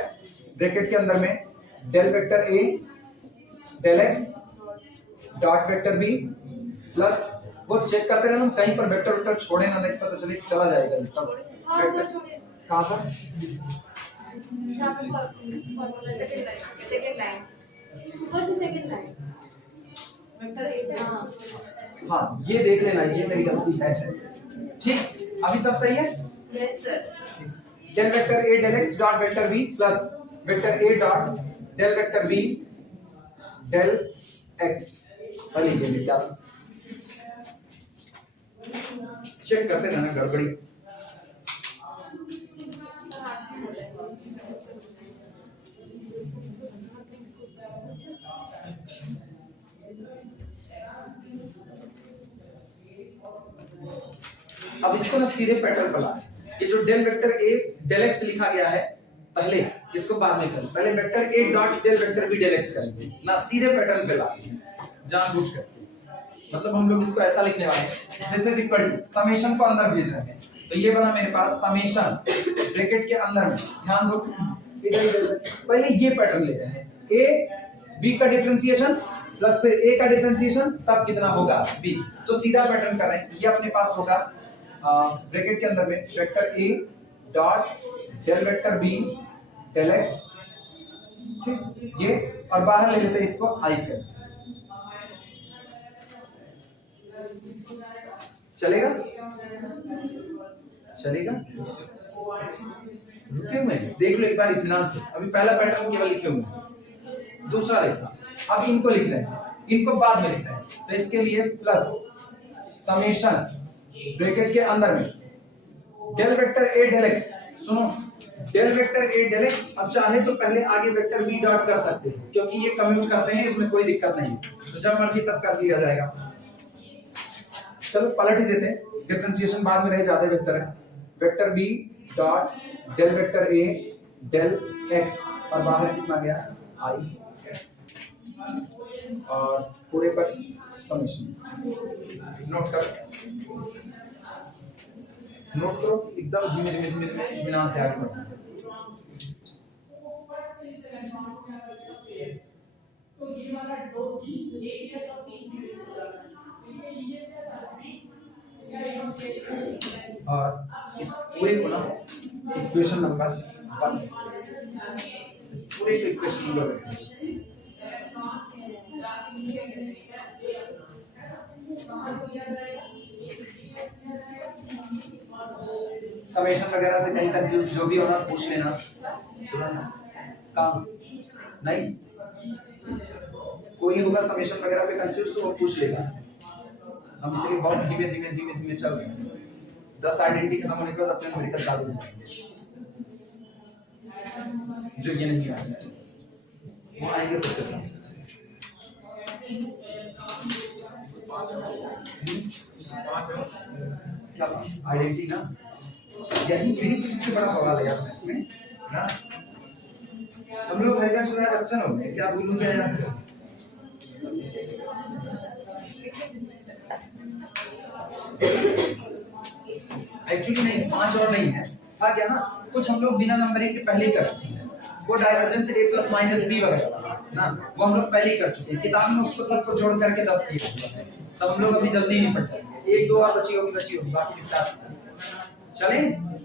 ब्रैकेट के अंदर में डेल वेक्टर ए del x dot vector B plus वो चेक करते रहना कहीं पर वेक्टर वेक्टर छोड़े ना, नहीं पता चले चला जाएगा सब वेक्टर। कहाँ पर? यहाँ पे फॉर्मूला सेकंड लाइन ऊपर से सेकंड लाइन वेक्टर ए। हाँ ये देख लेना, ये मेरी गलती है। ठीक, अभी सब सही है? Yes sir. डेल वेक्टर ए del x dot vector B plus vector ए dot del vector B del x. पहले ये लिखा, चेक करते रहना गड़बड़ी। अब इसको ना सीधे पैटर्न पर लाए। ये जो डेल वेक्टर ए डेल एक्स लिखा गया है पहले, इसको बाद में करें। पहले वेक्टर ए dot del vector B del x करेंगे ना, सीधे पैटर्न पे लाएंगे जानबूझकर। मतलब हम लोग इसको ऐसा लिखने वाले हैं, this is equal to summation को अंदर भेज रहे हैं, तो ये बना मेरे पास समेशन ब्रैकेट के अंदर में। ध्यान दो इधर पहले ये पैटर्न ले रहे हैं, ए बी का डिफरेंशिएशन प्लस फिर ए का डिफरेंशिएशन, तब कितना होगा बी। तो सीधा पैटर्न कर रहे हैं। ये अपने पास होगा ब्रैकेट के अंदर में वेक्टर ए dot del vector B del x, ठीक ये, और बाहर ले लेते हैं इसको आई कर। चलेगा? चलेगा? रुके हुए देख लो एक बार इत्मीनान से। अभी पहला पैटर्न केवल लिखे हुए हैं, दूसरा देखा। अब इनको लिख रहे हैं, इनको बाद में लिख रहे हैं। तो इसके लिए प्लस समेशन ब्रैकेट के अंदर में डेल वेक्टर ए डेल एक्स। सुनो, डेल वेक्टर ए डेल एक्स, अब चाहे तो पहले आगे वेक्टर बी डॉट कर सकते हैं, क्योंकि ये कम्यूट करते हैं, इसमें कोई दिक्कत नहीं है। तो जब मर्जी तब कर लिया जाएगा। चलो पलट ही देते हैं, डिफरेंशिएशन बाद में रहे ज्यादा बेहतर है। Vector B dot del vector ए डेल एक्स, और बाहर कितना गया आई, और पूरे पर समेशन। नोट करो एकदम धीमे धीमे धीमे धीमे इत्मीनान से आगे बढ़ना है। और इस पूरे को ना इक्वेशन नंबर 1, इस पूरे को इक्वेशन नंबर 1 समेशन वगैरह से कहीं कंफ्यूज जो भी होना पूछ लेना काम नहीं। कोई होगा समेशन वगैरह पे कंफ्यूज तो वो पूछ लेगा। हम इसलिए बहुत धीमे धीमे धीमे धीमे चल रहे हैं। 10 आइडेंटिटी खत्म होने के बाद अपने न्यूमेरिकल चालू हो जाएंगे। जो ये नहीं आ जाए वो आएंगे तो कितना क्या आइडेंटिटी ना, यही यही सबसे बड़ा सवाल है यार में ना। हम लोग हर कक्षा में बच्चन हो गए, क्या बोलूं क्या यार। एक्चुअली नहीं, 5 और नहीं है, था क्या ना, कुछ हम लोग बिना नंबरिंग के पहले ही कर चुके हैं। वो डाइवर्जेंस ए प्लस माइनस बी वगैरह ना, वो हम लोग पहले ही कर चुके हैं। किताब में उसको सबको जोड़ करके 10 किए, तब हम लोग अभी जल्दी नहीं पढ़ते। 1 2 और बची होगी बाकी निपटा चुके हैं।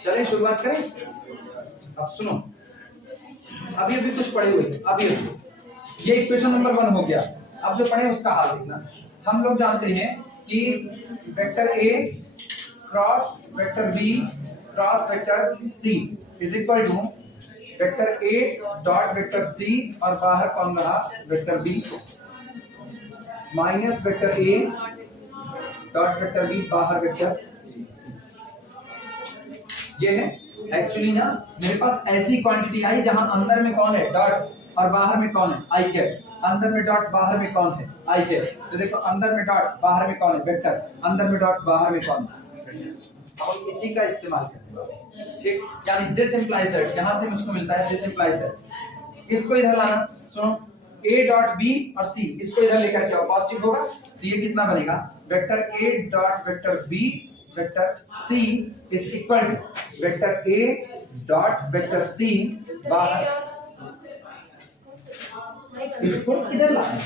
चले शुरुआत करें। अब सुनो, अभी कुछ पढ़े हुए थे। अभी ये इक्वेशन नंबर 1 हो गया। अब जो पढ़े उसका हाल देखना। हम लोग जानते हैं कि vector A cross vector B cross vector c is equal to vector A dot vector सी, और बाहर कौन रहा वेक्टर बी, माइनस वेक्टर ए डॉट वेक्टर बी बाहर वेक्टर सी। ये है एक्चुअली ना, मेरे पास ऐसी क्वांटिटी आई जहां अंदर में कौन है डॉट और बाहर में कौन है आई कैप। अंदर में डॉट बाहर में कौन है आई कैप। तो देखो अंदर में डॉट बाहर में कौन है वेक्टर, अंदर में डॉट बाहर में कौन है। अब हम इसी का इस्तेमाल करने वाले हैं, ठीक। यानी दिस इंप्लाइज दैट, यहां से मुझको मिलता है दिस इंप्लाइज दैट। इसको इधर लाना, सुनो a डॉट b और c, इसको इधर लेकर के आओ, पॉजिटिव होगा। तो ये कितना बनेगा vector a dot vector b vector c is equal to vector a dot vector c बाहर। इसको इधर लाना,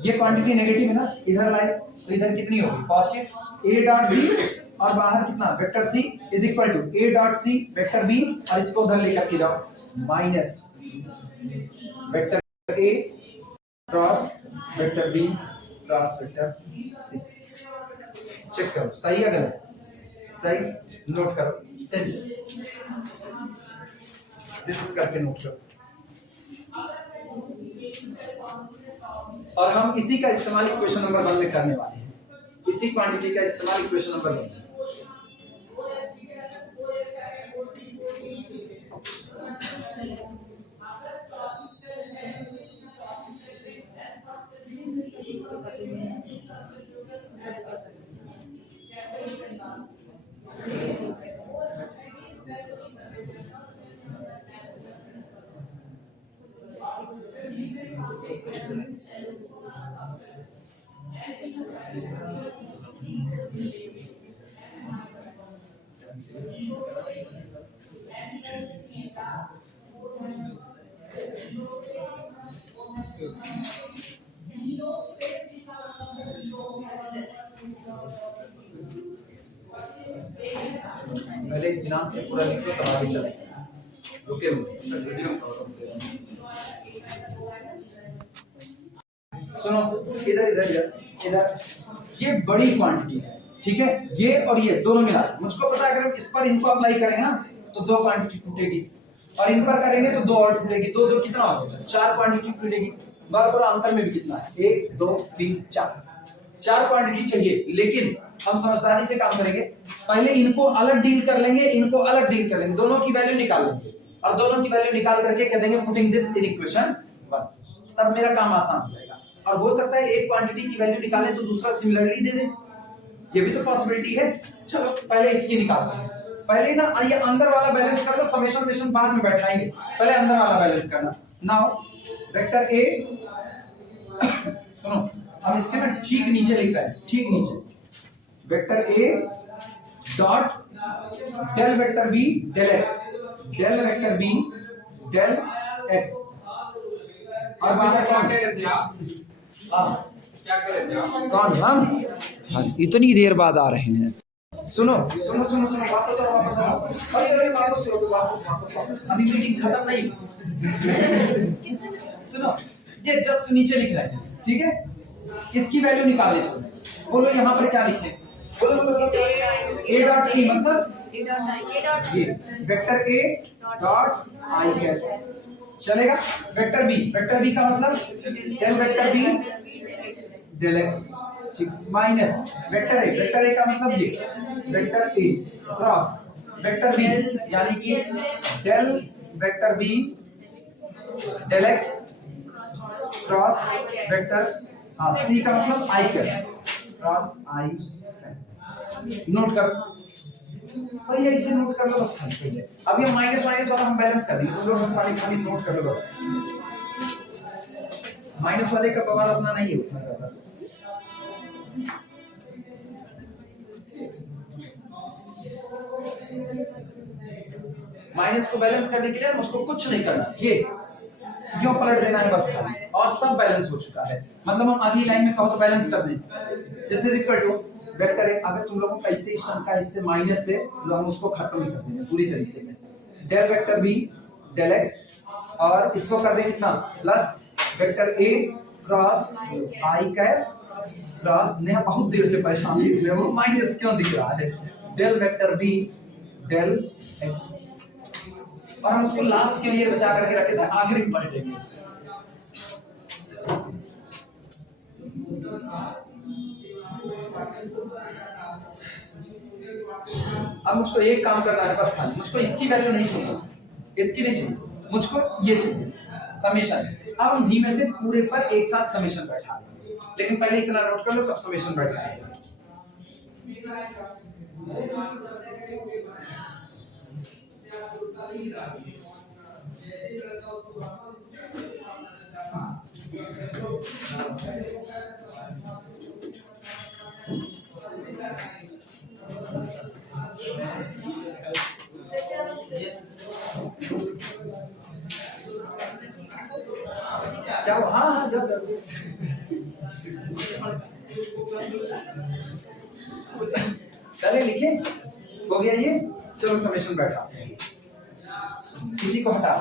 ये क्वांटिटी नेगेटिव है ना, इधर लाए तो इधर कितनी होगी पॉजिटिव। a डॉट b और बाहर कितना vector c is equal to a dot c vector B और इसको उधर लेकर के जाओ माइनस वेक्टर ए cross vector B cross vector c. Check करो सही है गलत? सही। नोट करो सिंस करके नोट करो। और हम इसी का इस्तेमाल इक्वेशन नंबर 1 में करने वाले हैं। इसी क्वांटिटी का इस्तेमाल इक्वेशन नंबर 1 में। पहले ध्यान से पूरा इसको तब आगे चले। रुके सुनो इधर इधर इधर ये बड़ी क्वांटिटी है ठीक है। ये और ये दोनों मिला मुझको पता है अगर हम इस पर इनको अप्लाई करें ना तो 2 क्वांटिटी टूटेगी और इन पर करेंगे तो 2 और टूटेगी। 2 2 कितना हो जाएगा 4 क्वांटिटी टूटेगी। बराबर आंसर में भी कितना है 1 2 3 4 क्वांटिटी चाहिए। लेकिन हम समझदारी से काम करेंगे। पहले इनको अलग डील कर लेंगे इनको अलग डील कर लेंगे दोनों की वैल्यू निकाल लेंगे और दोनों की वैल्यू निकाल करके कह देंगे पुटिंग दिस इन इक्वेशन 1। तब मेरा काम आसान हो जाएगा। और हो सकता है एक क्वांटिटी की वैल्यू निकाले तो दूसरा सिमिलरली दे दे ये भी तो पॉसिबिलिटी है। चलो पहले इसकी निकालते हैं। पहले ना ये अंदर वाला बैलेंस कर लो समेशन मेशन बाद में बैठाएंगे। पहले अंदर वाला बैलेंस करना। नाउ वेक्टर ए सुनो हम इसके ना ठीक नीचे लिख रहे हैं ठीक नीचे वेक्टर ए dot del vector B del x del vector B del x और बाहर कौन क्या करें कौन हम हाँ इतनी देर बाद आ रहे हैं। सुनो सुनो सुनो सुनो वापस आओ वापस आओ। अरे वापस आओ वापस वापस वापस अभी मीटिंग खत्म नहीं। सुनो ये जस्ट नीचे लिख रहे हैं ठीक है। इसकी वैल्यू निकालने चलो। बोलो यहाँ पर क्या लिखें बोलो ए डॉट सी मतलब ये वेक्टर ए डॉट आई कैप चलेगा। वेक्टर बी का मतलब del vector B del x ठीक माइनस वेक्टर ए का मतलब ये वेक्टर ए क्रॉस वेक्टर बी यानी कि del vector B del x cross vector हाँ सी का मतलब I cap cross I note कर पहले इसे नोट कर लो बस पहले। अभी हम माइनस माइनस वाला हम बैलेंस कर देंगे तुम लोग बस खाली नोट कर लो बस। माइनस वाले का बवाल अपना नहीं है उतना ज्यादा। माइनस को बैलेंस करने के लिए मुझको कुछ नहीं करना ये जो पलट देना है बस और सब बैलेंस हो चुका है। मतलब हम अगली लाइन में कहो तो बैलेंस कर दें this is equal to vector है। अगर तुम लोगों का इससे इस का इससे माइनस से तो हम उसको खत्म ही कर देंगे पूरी तरीके से। Del vector B del x और इसको कर दें कितना plus vector A cross i cap cross Neha बहुत देर से परेशान है इसलिए वो माइनस क्यों दिख रहा है del vector B del x और हम उसको लास्ट के लिए बचा करके रखे थे आखिरी में पलटेंगे। अब मुझको एक काम करना है बस खाली मुझको इसकी वैल्यू नहीं चाहिए इसकी नहीं चाहिए मुझको ये चाहिए समेशन। अब हम धीमे से पूरे पर एक साथ समेशन बैठा देंगे लेकिन पहले इतना नोट कर लो तब समेशन बैठाएंगे। क्या हाँ हाँ जब चले लिखे, हो गया ये। चलो समेशन बैठा, किसी को हटा।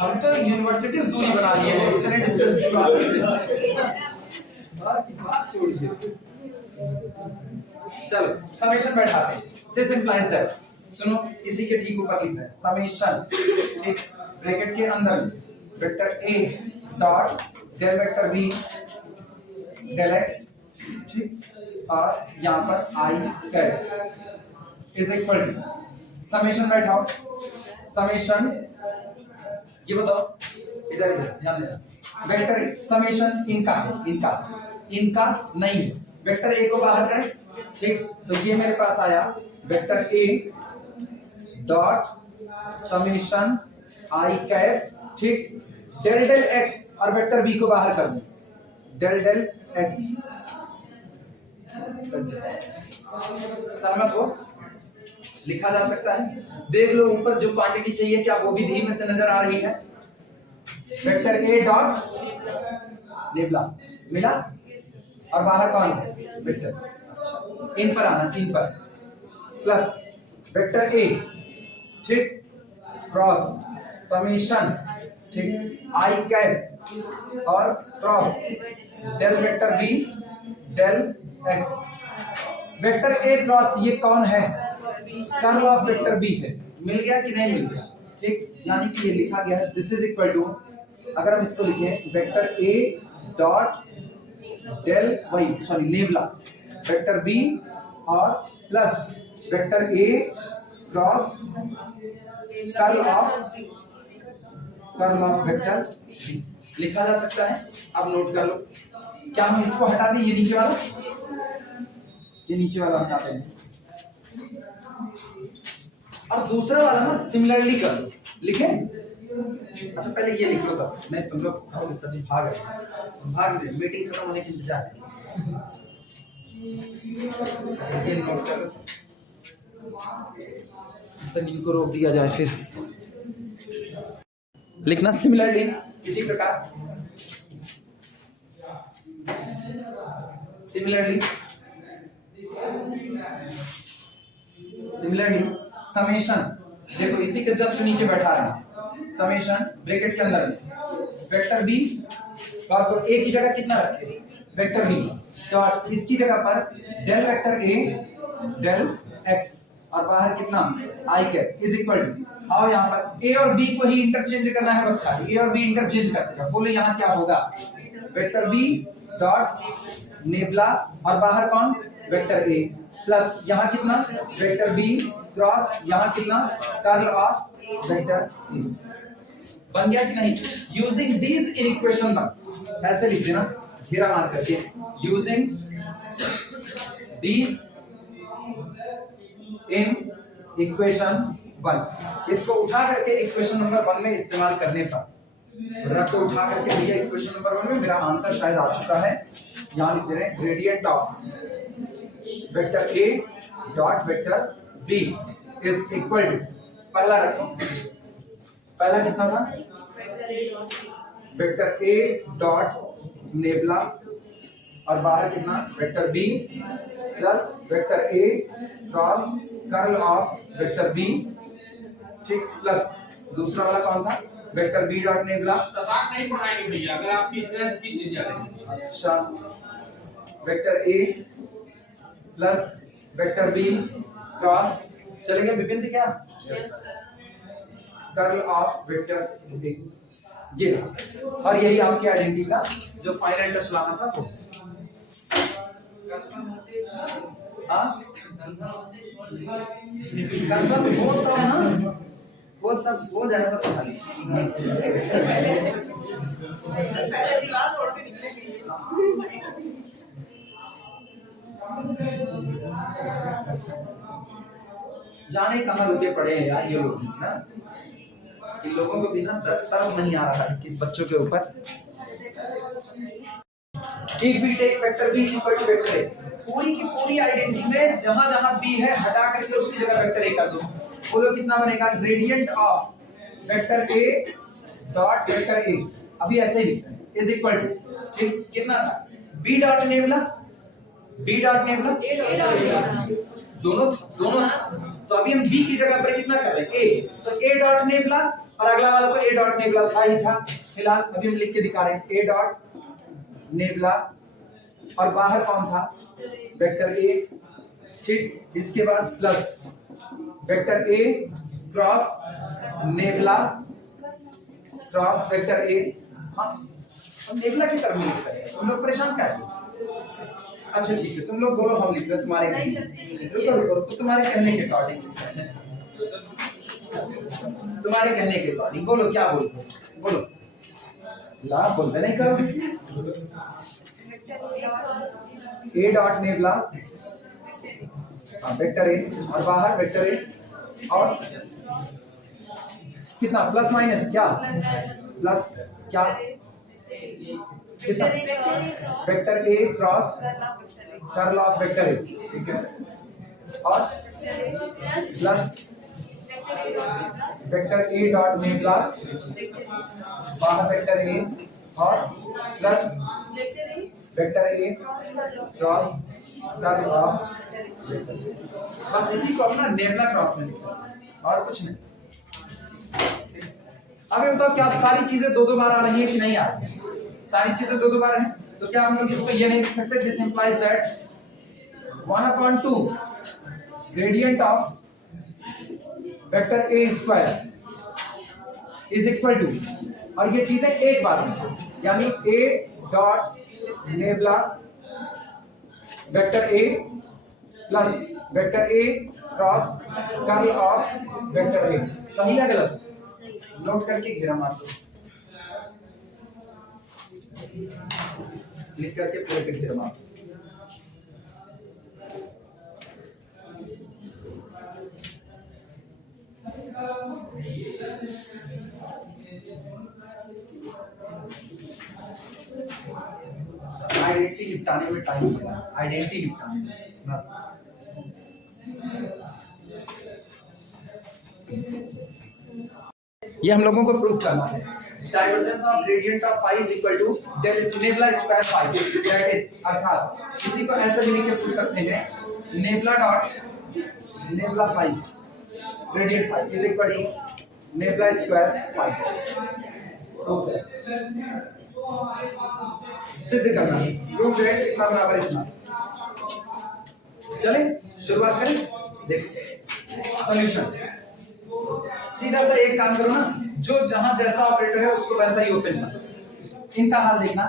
हम तो यूनिवर्सिटीज दूरी बना लिए हैं, इतने डिस्टेंस की बात छोड़िए। चलो समेशन बैठाते हैं। दिस इंप्लाइज दैट, सुनो इसी के ठीक ऊपर लिखना है समेशन, एक ब्रैकेट के अंदर vector a dot del vector b del x, ठीक, और यहाँ पर i cap is equal to summation बैठाओ। समेशन ये बताओ, इधर इधर ध्यान देना, वेक्टर समेशन इनका नहीं है, वेक्टर a को बाहर करें, ठीक, तो ये मेरे पास आया vector a dot summation i cap, ठीक, डेल डेल x और वेक्टर b को बाहर कर दो, डेल डेल x। सहमत हो? लिखा जा सकता है। देख लो ऊपर जो क्वांटिटी चाहिए क्या वो भी धी में से नजर आ रही है? वेक्टर a डॉट नेबला मिला, और बाहर कौन है? वेक्टर। अच्छा, इन पर आना, इन पर, प्लस वेक्टर a, ठीक, क्रॉस समेशन, ठीक, i कैप और cross del vector b del x। Vector a cross ये कौन है? कर्ल ऑफ वेक्टर b है। मिल गया कि नहीं मिल गया? ठीक, यानी कि ये लिखा गया है दिस इज इक्वल टू, अगर हम इसको लिखें वेक्टर a डॉट डेल वही सॉरी नेबला वेक्टर b और plus vector a cross curl of vector b लिखा जा सकता है। अब नोट कर लो, क्या हम इसको हटा दें, ये नीचे वाला, ये नीचे वाला हटाते हैं, और दूसरा वाला ना सिमिलरली कर लो, लिखे। अच्छा पहले ये लिख लो, तब मैं तुम लोग सर जी भाग रहे, मीटिंग खत्म होने के इंतजार करें। ये नोट कर लो, तो इनको रोक दिया जाए, फिर लिखना सिमिलरली इसी प्रकार, सिमिलरली समेशन, देखो इसी के जस्ट नीचे बैठा रहा है समेशन ब्रैकेट के अंदर वेक्टर b और a की जगह कितना रखे? वेक्टर b, तो इसकी जगह पर del vector a del x और बाहर कितना i cap is equal to, आओ यहाँ पर a और b को ही इंटरचेंज करना है, बस खाली a और b इंटरचेंज करते हैं। बोले यहाँ क्या होगा? वेक्टर b डॉट नेबला और बाहर कौन? वेक्टर a, प्लस यहाँ कितना? वेक्टर b क्रॉस यहाँ कितना? Curl of vector a। बन गया कि नहीं? यूजिंग दीज इन इक्वेशन 1, ऐसे लिख देना घेरा मार करके, यूजिंग दीज इन इक्वेशन 1, इसको उठा करके इक्वेशन नंबर 1 में इस्तेमाल करने पर, रख को उठा करके भैया इक्वेशन नंबर 1 में मेरा आंसर शायद आ चुका है, यहाँ लिख दे रहे हैं gradient of vector a dot vector b is equal to, पहला रखो, पहला कितना था? वेक्टर a डॉट नेबला और बाहर कितना? Vector b plus vector a cross curl of vector b, ठीक, प्लस दूसरा वाला कौन था? Vector b dot nebula. दशांश नहीं पढ़ाएंगे भैया, अगर आपकी स्ट्रेंथ की दी जाए। अच्छा, vector a plus vector b cross चलेगा विपिन क्या? Yes curl of vector b, ये, और यही आपकी आइडेंटिटी का जो फाइनल टच लाना था वो। कंफर्म हो तो ना, वो तब हो जाएगा बस खाली। पहले दीवार तोड़ के निकले। जाने कहाँ रुके पड़े हैं यार ये लोग ना, इन लोगों को भी ना तरस नहीं आ रहा है कि बच्चों के ऊपर। If we take vector b is equal to vector a, पूरी की पूरी आइडेंटिटी में जहां जहां बी है हटा करके उसकी जगह वेक्टर ए कर दो। बोलो कितना बनेगा, gradient of vector A dot vector ए, अभी ऐसे ही लिख रहे हैं, इज इक्वल टू, ठीक, कितना था, b dot nabla, b dot nabla दोनों दोनों, तो अभी हम बी की जगह पर कितना कर रहे हैं, ए, तो ए डॉट नेबला, और अगला वाला तो ए डॉट नेबला था ही था, फिलहाल अभी हम लिख के दिखा रहे हैं ए डॉट नेबला, और बाहर कौन था, वेक्टर ए, ठीक, इसके बाद प्लस वेक्टर ए क्रॉस नेबला क्रॉस वेक्टर ए। हाँ, हम नेबला के टर्म में लिख रहे हैं, तुम लोग परेशान क्या है? अच्छा ठीक है, तुम लोग बोलो, हम लिख रहे हैं तुम्हारे, रुको रुको रुको, तुम्हारे कहने के अकॉर्डिंग, तुम्हारे कहने के अकॉर्डिंग बोलो, क्या बोलो, बोलो, ला बोलते नहीं करो, ए डॉट नेबला वेक्टर ए, और बाहर वेक्टर ए, और कितना प्लस माइनस क्या, प्लस क्या, कितना, vector A cross curl of vector ए, ठीक है, और प्लस वेक्टर ए डॉट नेबला बाहर वेक्टर ए, और plus vector A cross curl of, बस इसी को अपना नेबला क्रॉस में लिखो और कुछ नहीं। अब ये बताओ क्या सारी चीजें दो दो बार आ रही है कि नहीं आ रही है? सारी चीजें दो दो बार हैं, तो क्या हम लोग इसको ये नहीं लिख सकते, दिस implies that 1/2 gradient of vector a square is equal to, और ये चीजें एक बार में, यानी a dot nabla vector A plus vector A cross curl of vector ए, सही है गलत? नोट करके घेरा मार दो, क्लिक करके पूरे पे घेरा मार दो। आइडेंटिटी निपटाने में टाइम लगेगा, आइडेंटिटी निपटाने में ये हम लोगों को प्रूफ करना है। Divergence of gradient of phi is equal to del nabla square phi, that is, अर्थात इसी को ऐसे भी लिख के पूछ सकते हैं, nabla dot nabla phi gradient phi is equal to nabla square phi, okay, सिद्ध करना है, प्रूफ करें कितना बराबर इतना। चले शुरुआत करें, देखो सॉल्यूशन, सीधा सा एक काम करो ना, जो जहां जैसा ऑपरेटर है उसको वैसा ही ओपन कर, इनका हाल देखना,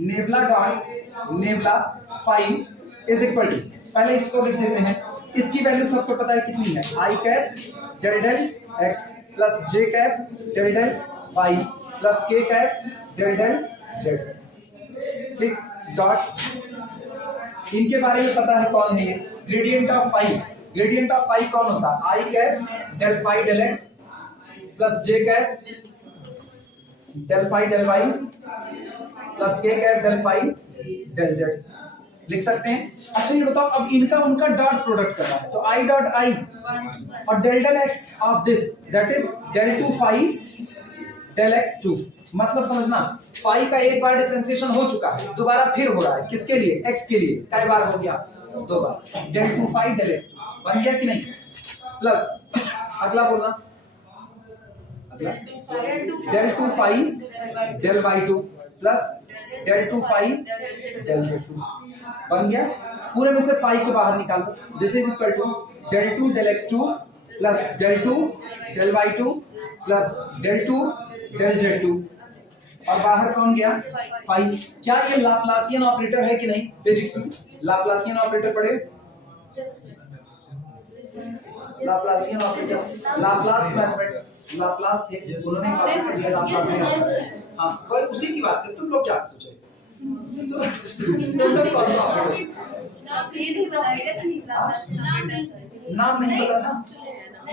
nabla dot nabla phi is equal to, पहले इसको लिख देते हैं, इसकी वैल्यू सबको पता है कितनी है, I cap del del X plus J cap del del Y plus K cap del del Z, ठीक, डॉट, इनके बारे में पता है कौन है ये, gradient of phi, gradient of phi कौन होता है, I cap del phi del X plus J cap del phi del Y plus K cap del phi del Z, लिख सकते हैं। अच्छा ये बताओ, अब इनका उनका डॉट प्रोडक्ट करना है, तो आई डॉट आई और del del x of this, that is del two phi del x two, मतलब समझना, फाई का एक बार डिफरेंशिएशन हो चुका है, दोबारा फिर हो रहा है, किसके लिए, एक्स के लिए, कई बार हो गया, दो बार, del two phi del x two बन गया कि नहीं, प्लस अगला बोलना, del two phi del Y two plus del two phi del Z two बन गया, पूरे में से फाई को बाहर निकाल दो, this is equal to del two del x two plus del two del Y two plus del two del Z two, और बाहर कौन गया, फाई। क्या ये लाप्लासियन ऑपरेटर है कि नहीं, फिजिक्स में लाप्लासियन ऑपरेटर पढ़े, Laplacian operator, Laplace mathematics, Laplace थे उन्होंने ऑपरेटर दिया लाप्लासियन, हां कोई उसी की बात है, तुम लोग क्या सोचे, तुम लोग कौन सा ऑपरेटर, नाम नहीं पता था,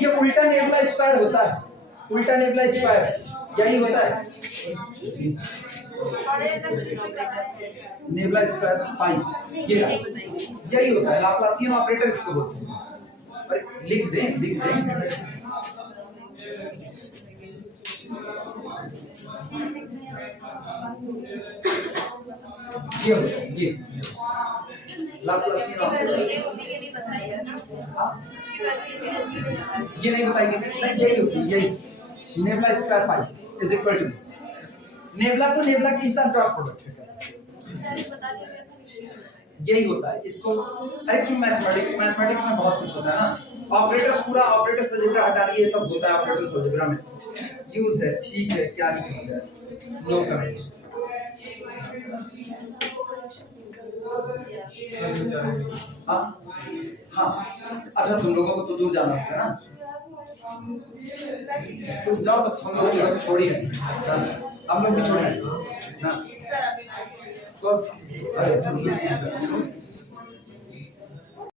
ये उल्टा नेबला स्क्वायर होता है, उल्टा नेबला स्क्वायर यही होता है, बड़े एक्सिस पे करना है। नेबुला स्क्वायर फाई ये यही होता है लाप्लासियन ऑपरेटर इसको बोलते हैं। अरे लिख दें ये होता है, ये लाप्लासियन ऑपरेटर ये नहीं बताएगी नहीं यही होती है यही nabla square phi is equal to this nabla को नेबुला के हिसाब क्रॉस प्रोडक्ट है यही होता है इसको एक्चुअली मैथमेटिक्स में बहुत कुछ होता है ना ऑपरेटर्स पूरा ऑपरेटर्स अलजेब्रा हटा दिए ये सब होता है ऑपरेटर्स अलजेब्रा में यूज है ठीक है क्या ही कहा जाए नो कमेंट हाँ हाँ अच्छा तुम लोगों को तो दूर जाना होगा ना तुम जाओ बस हम लोग बस छोड़िए हम लोग भी छोड़ेंगे ना सर अभी तो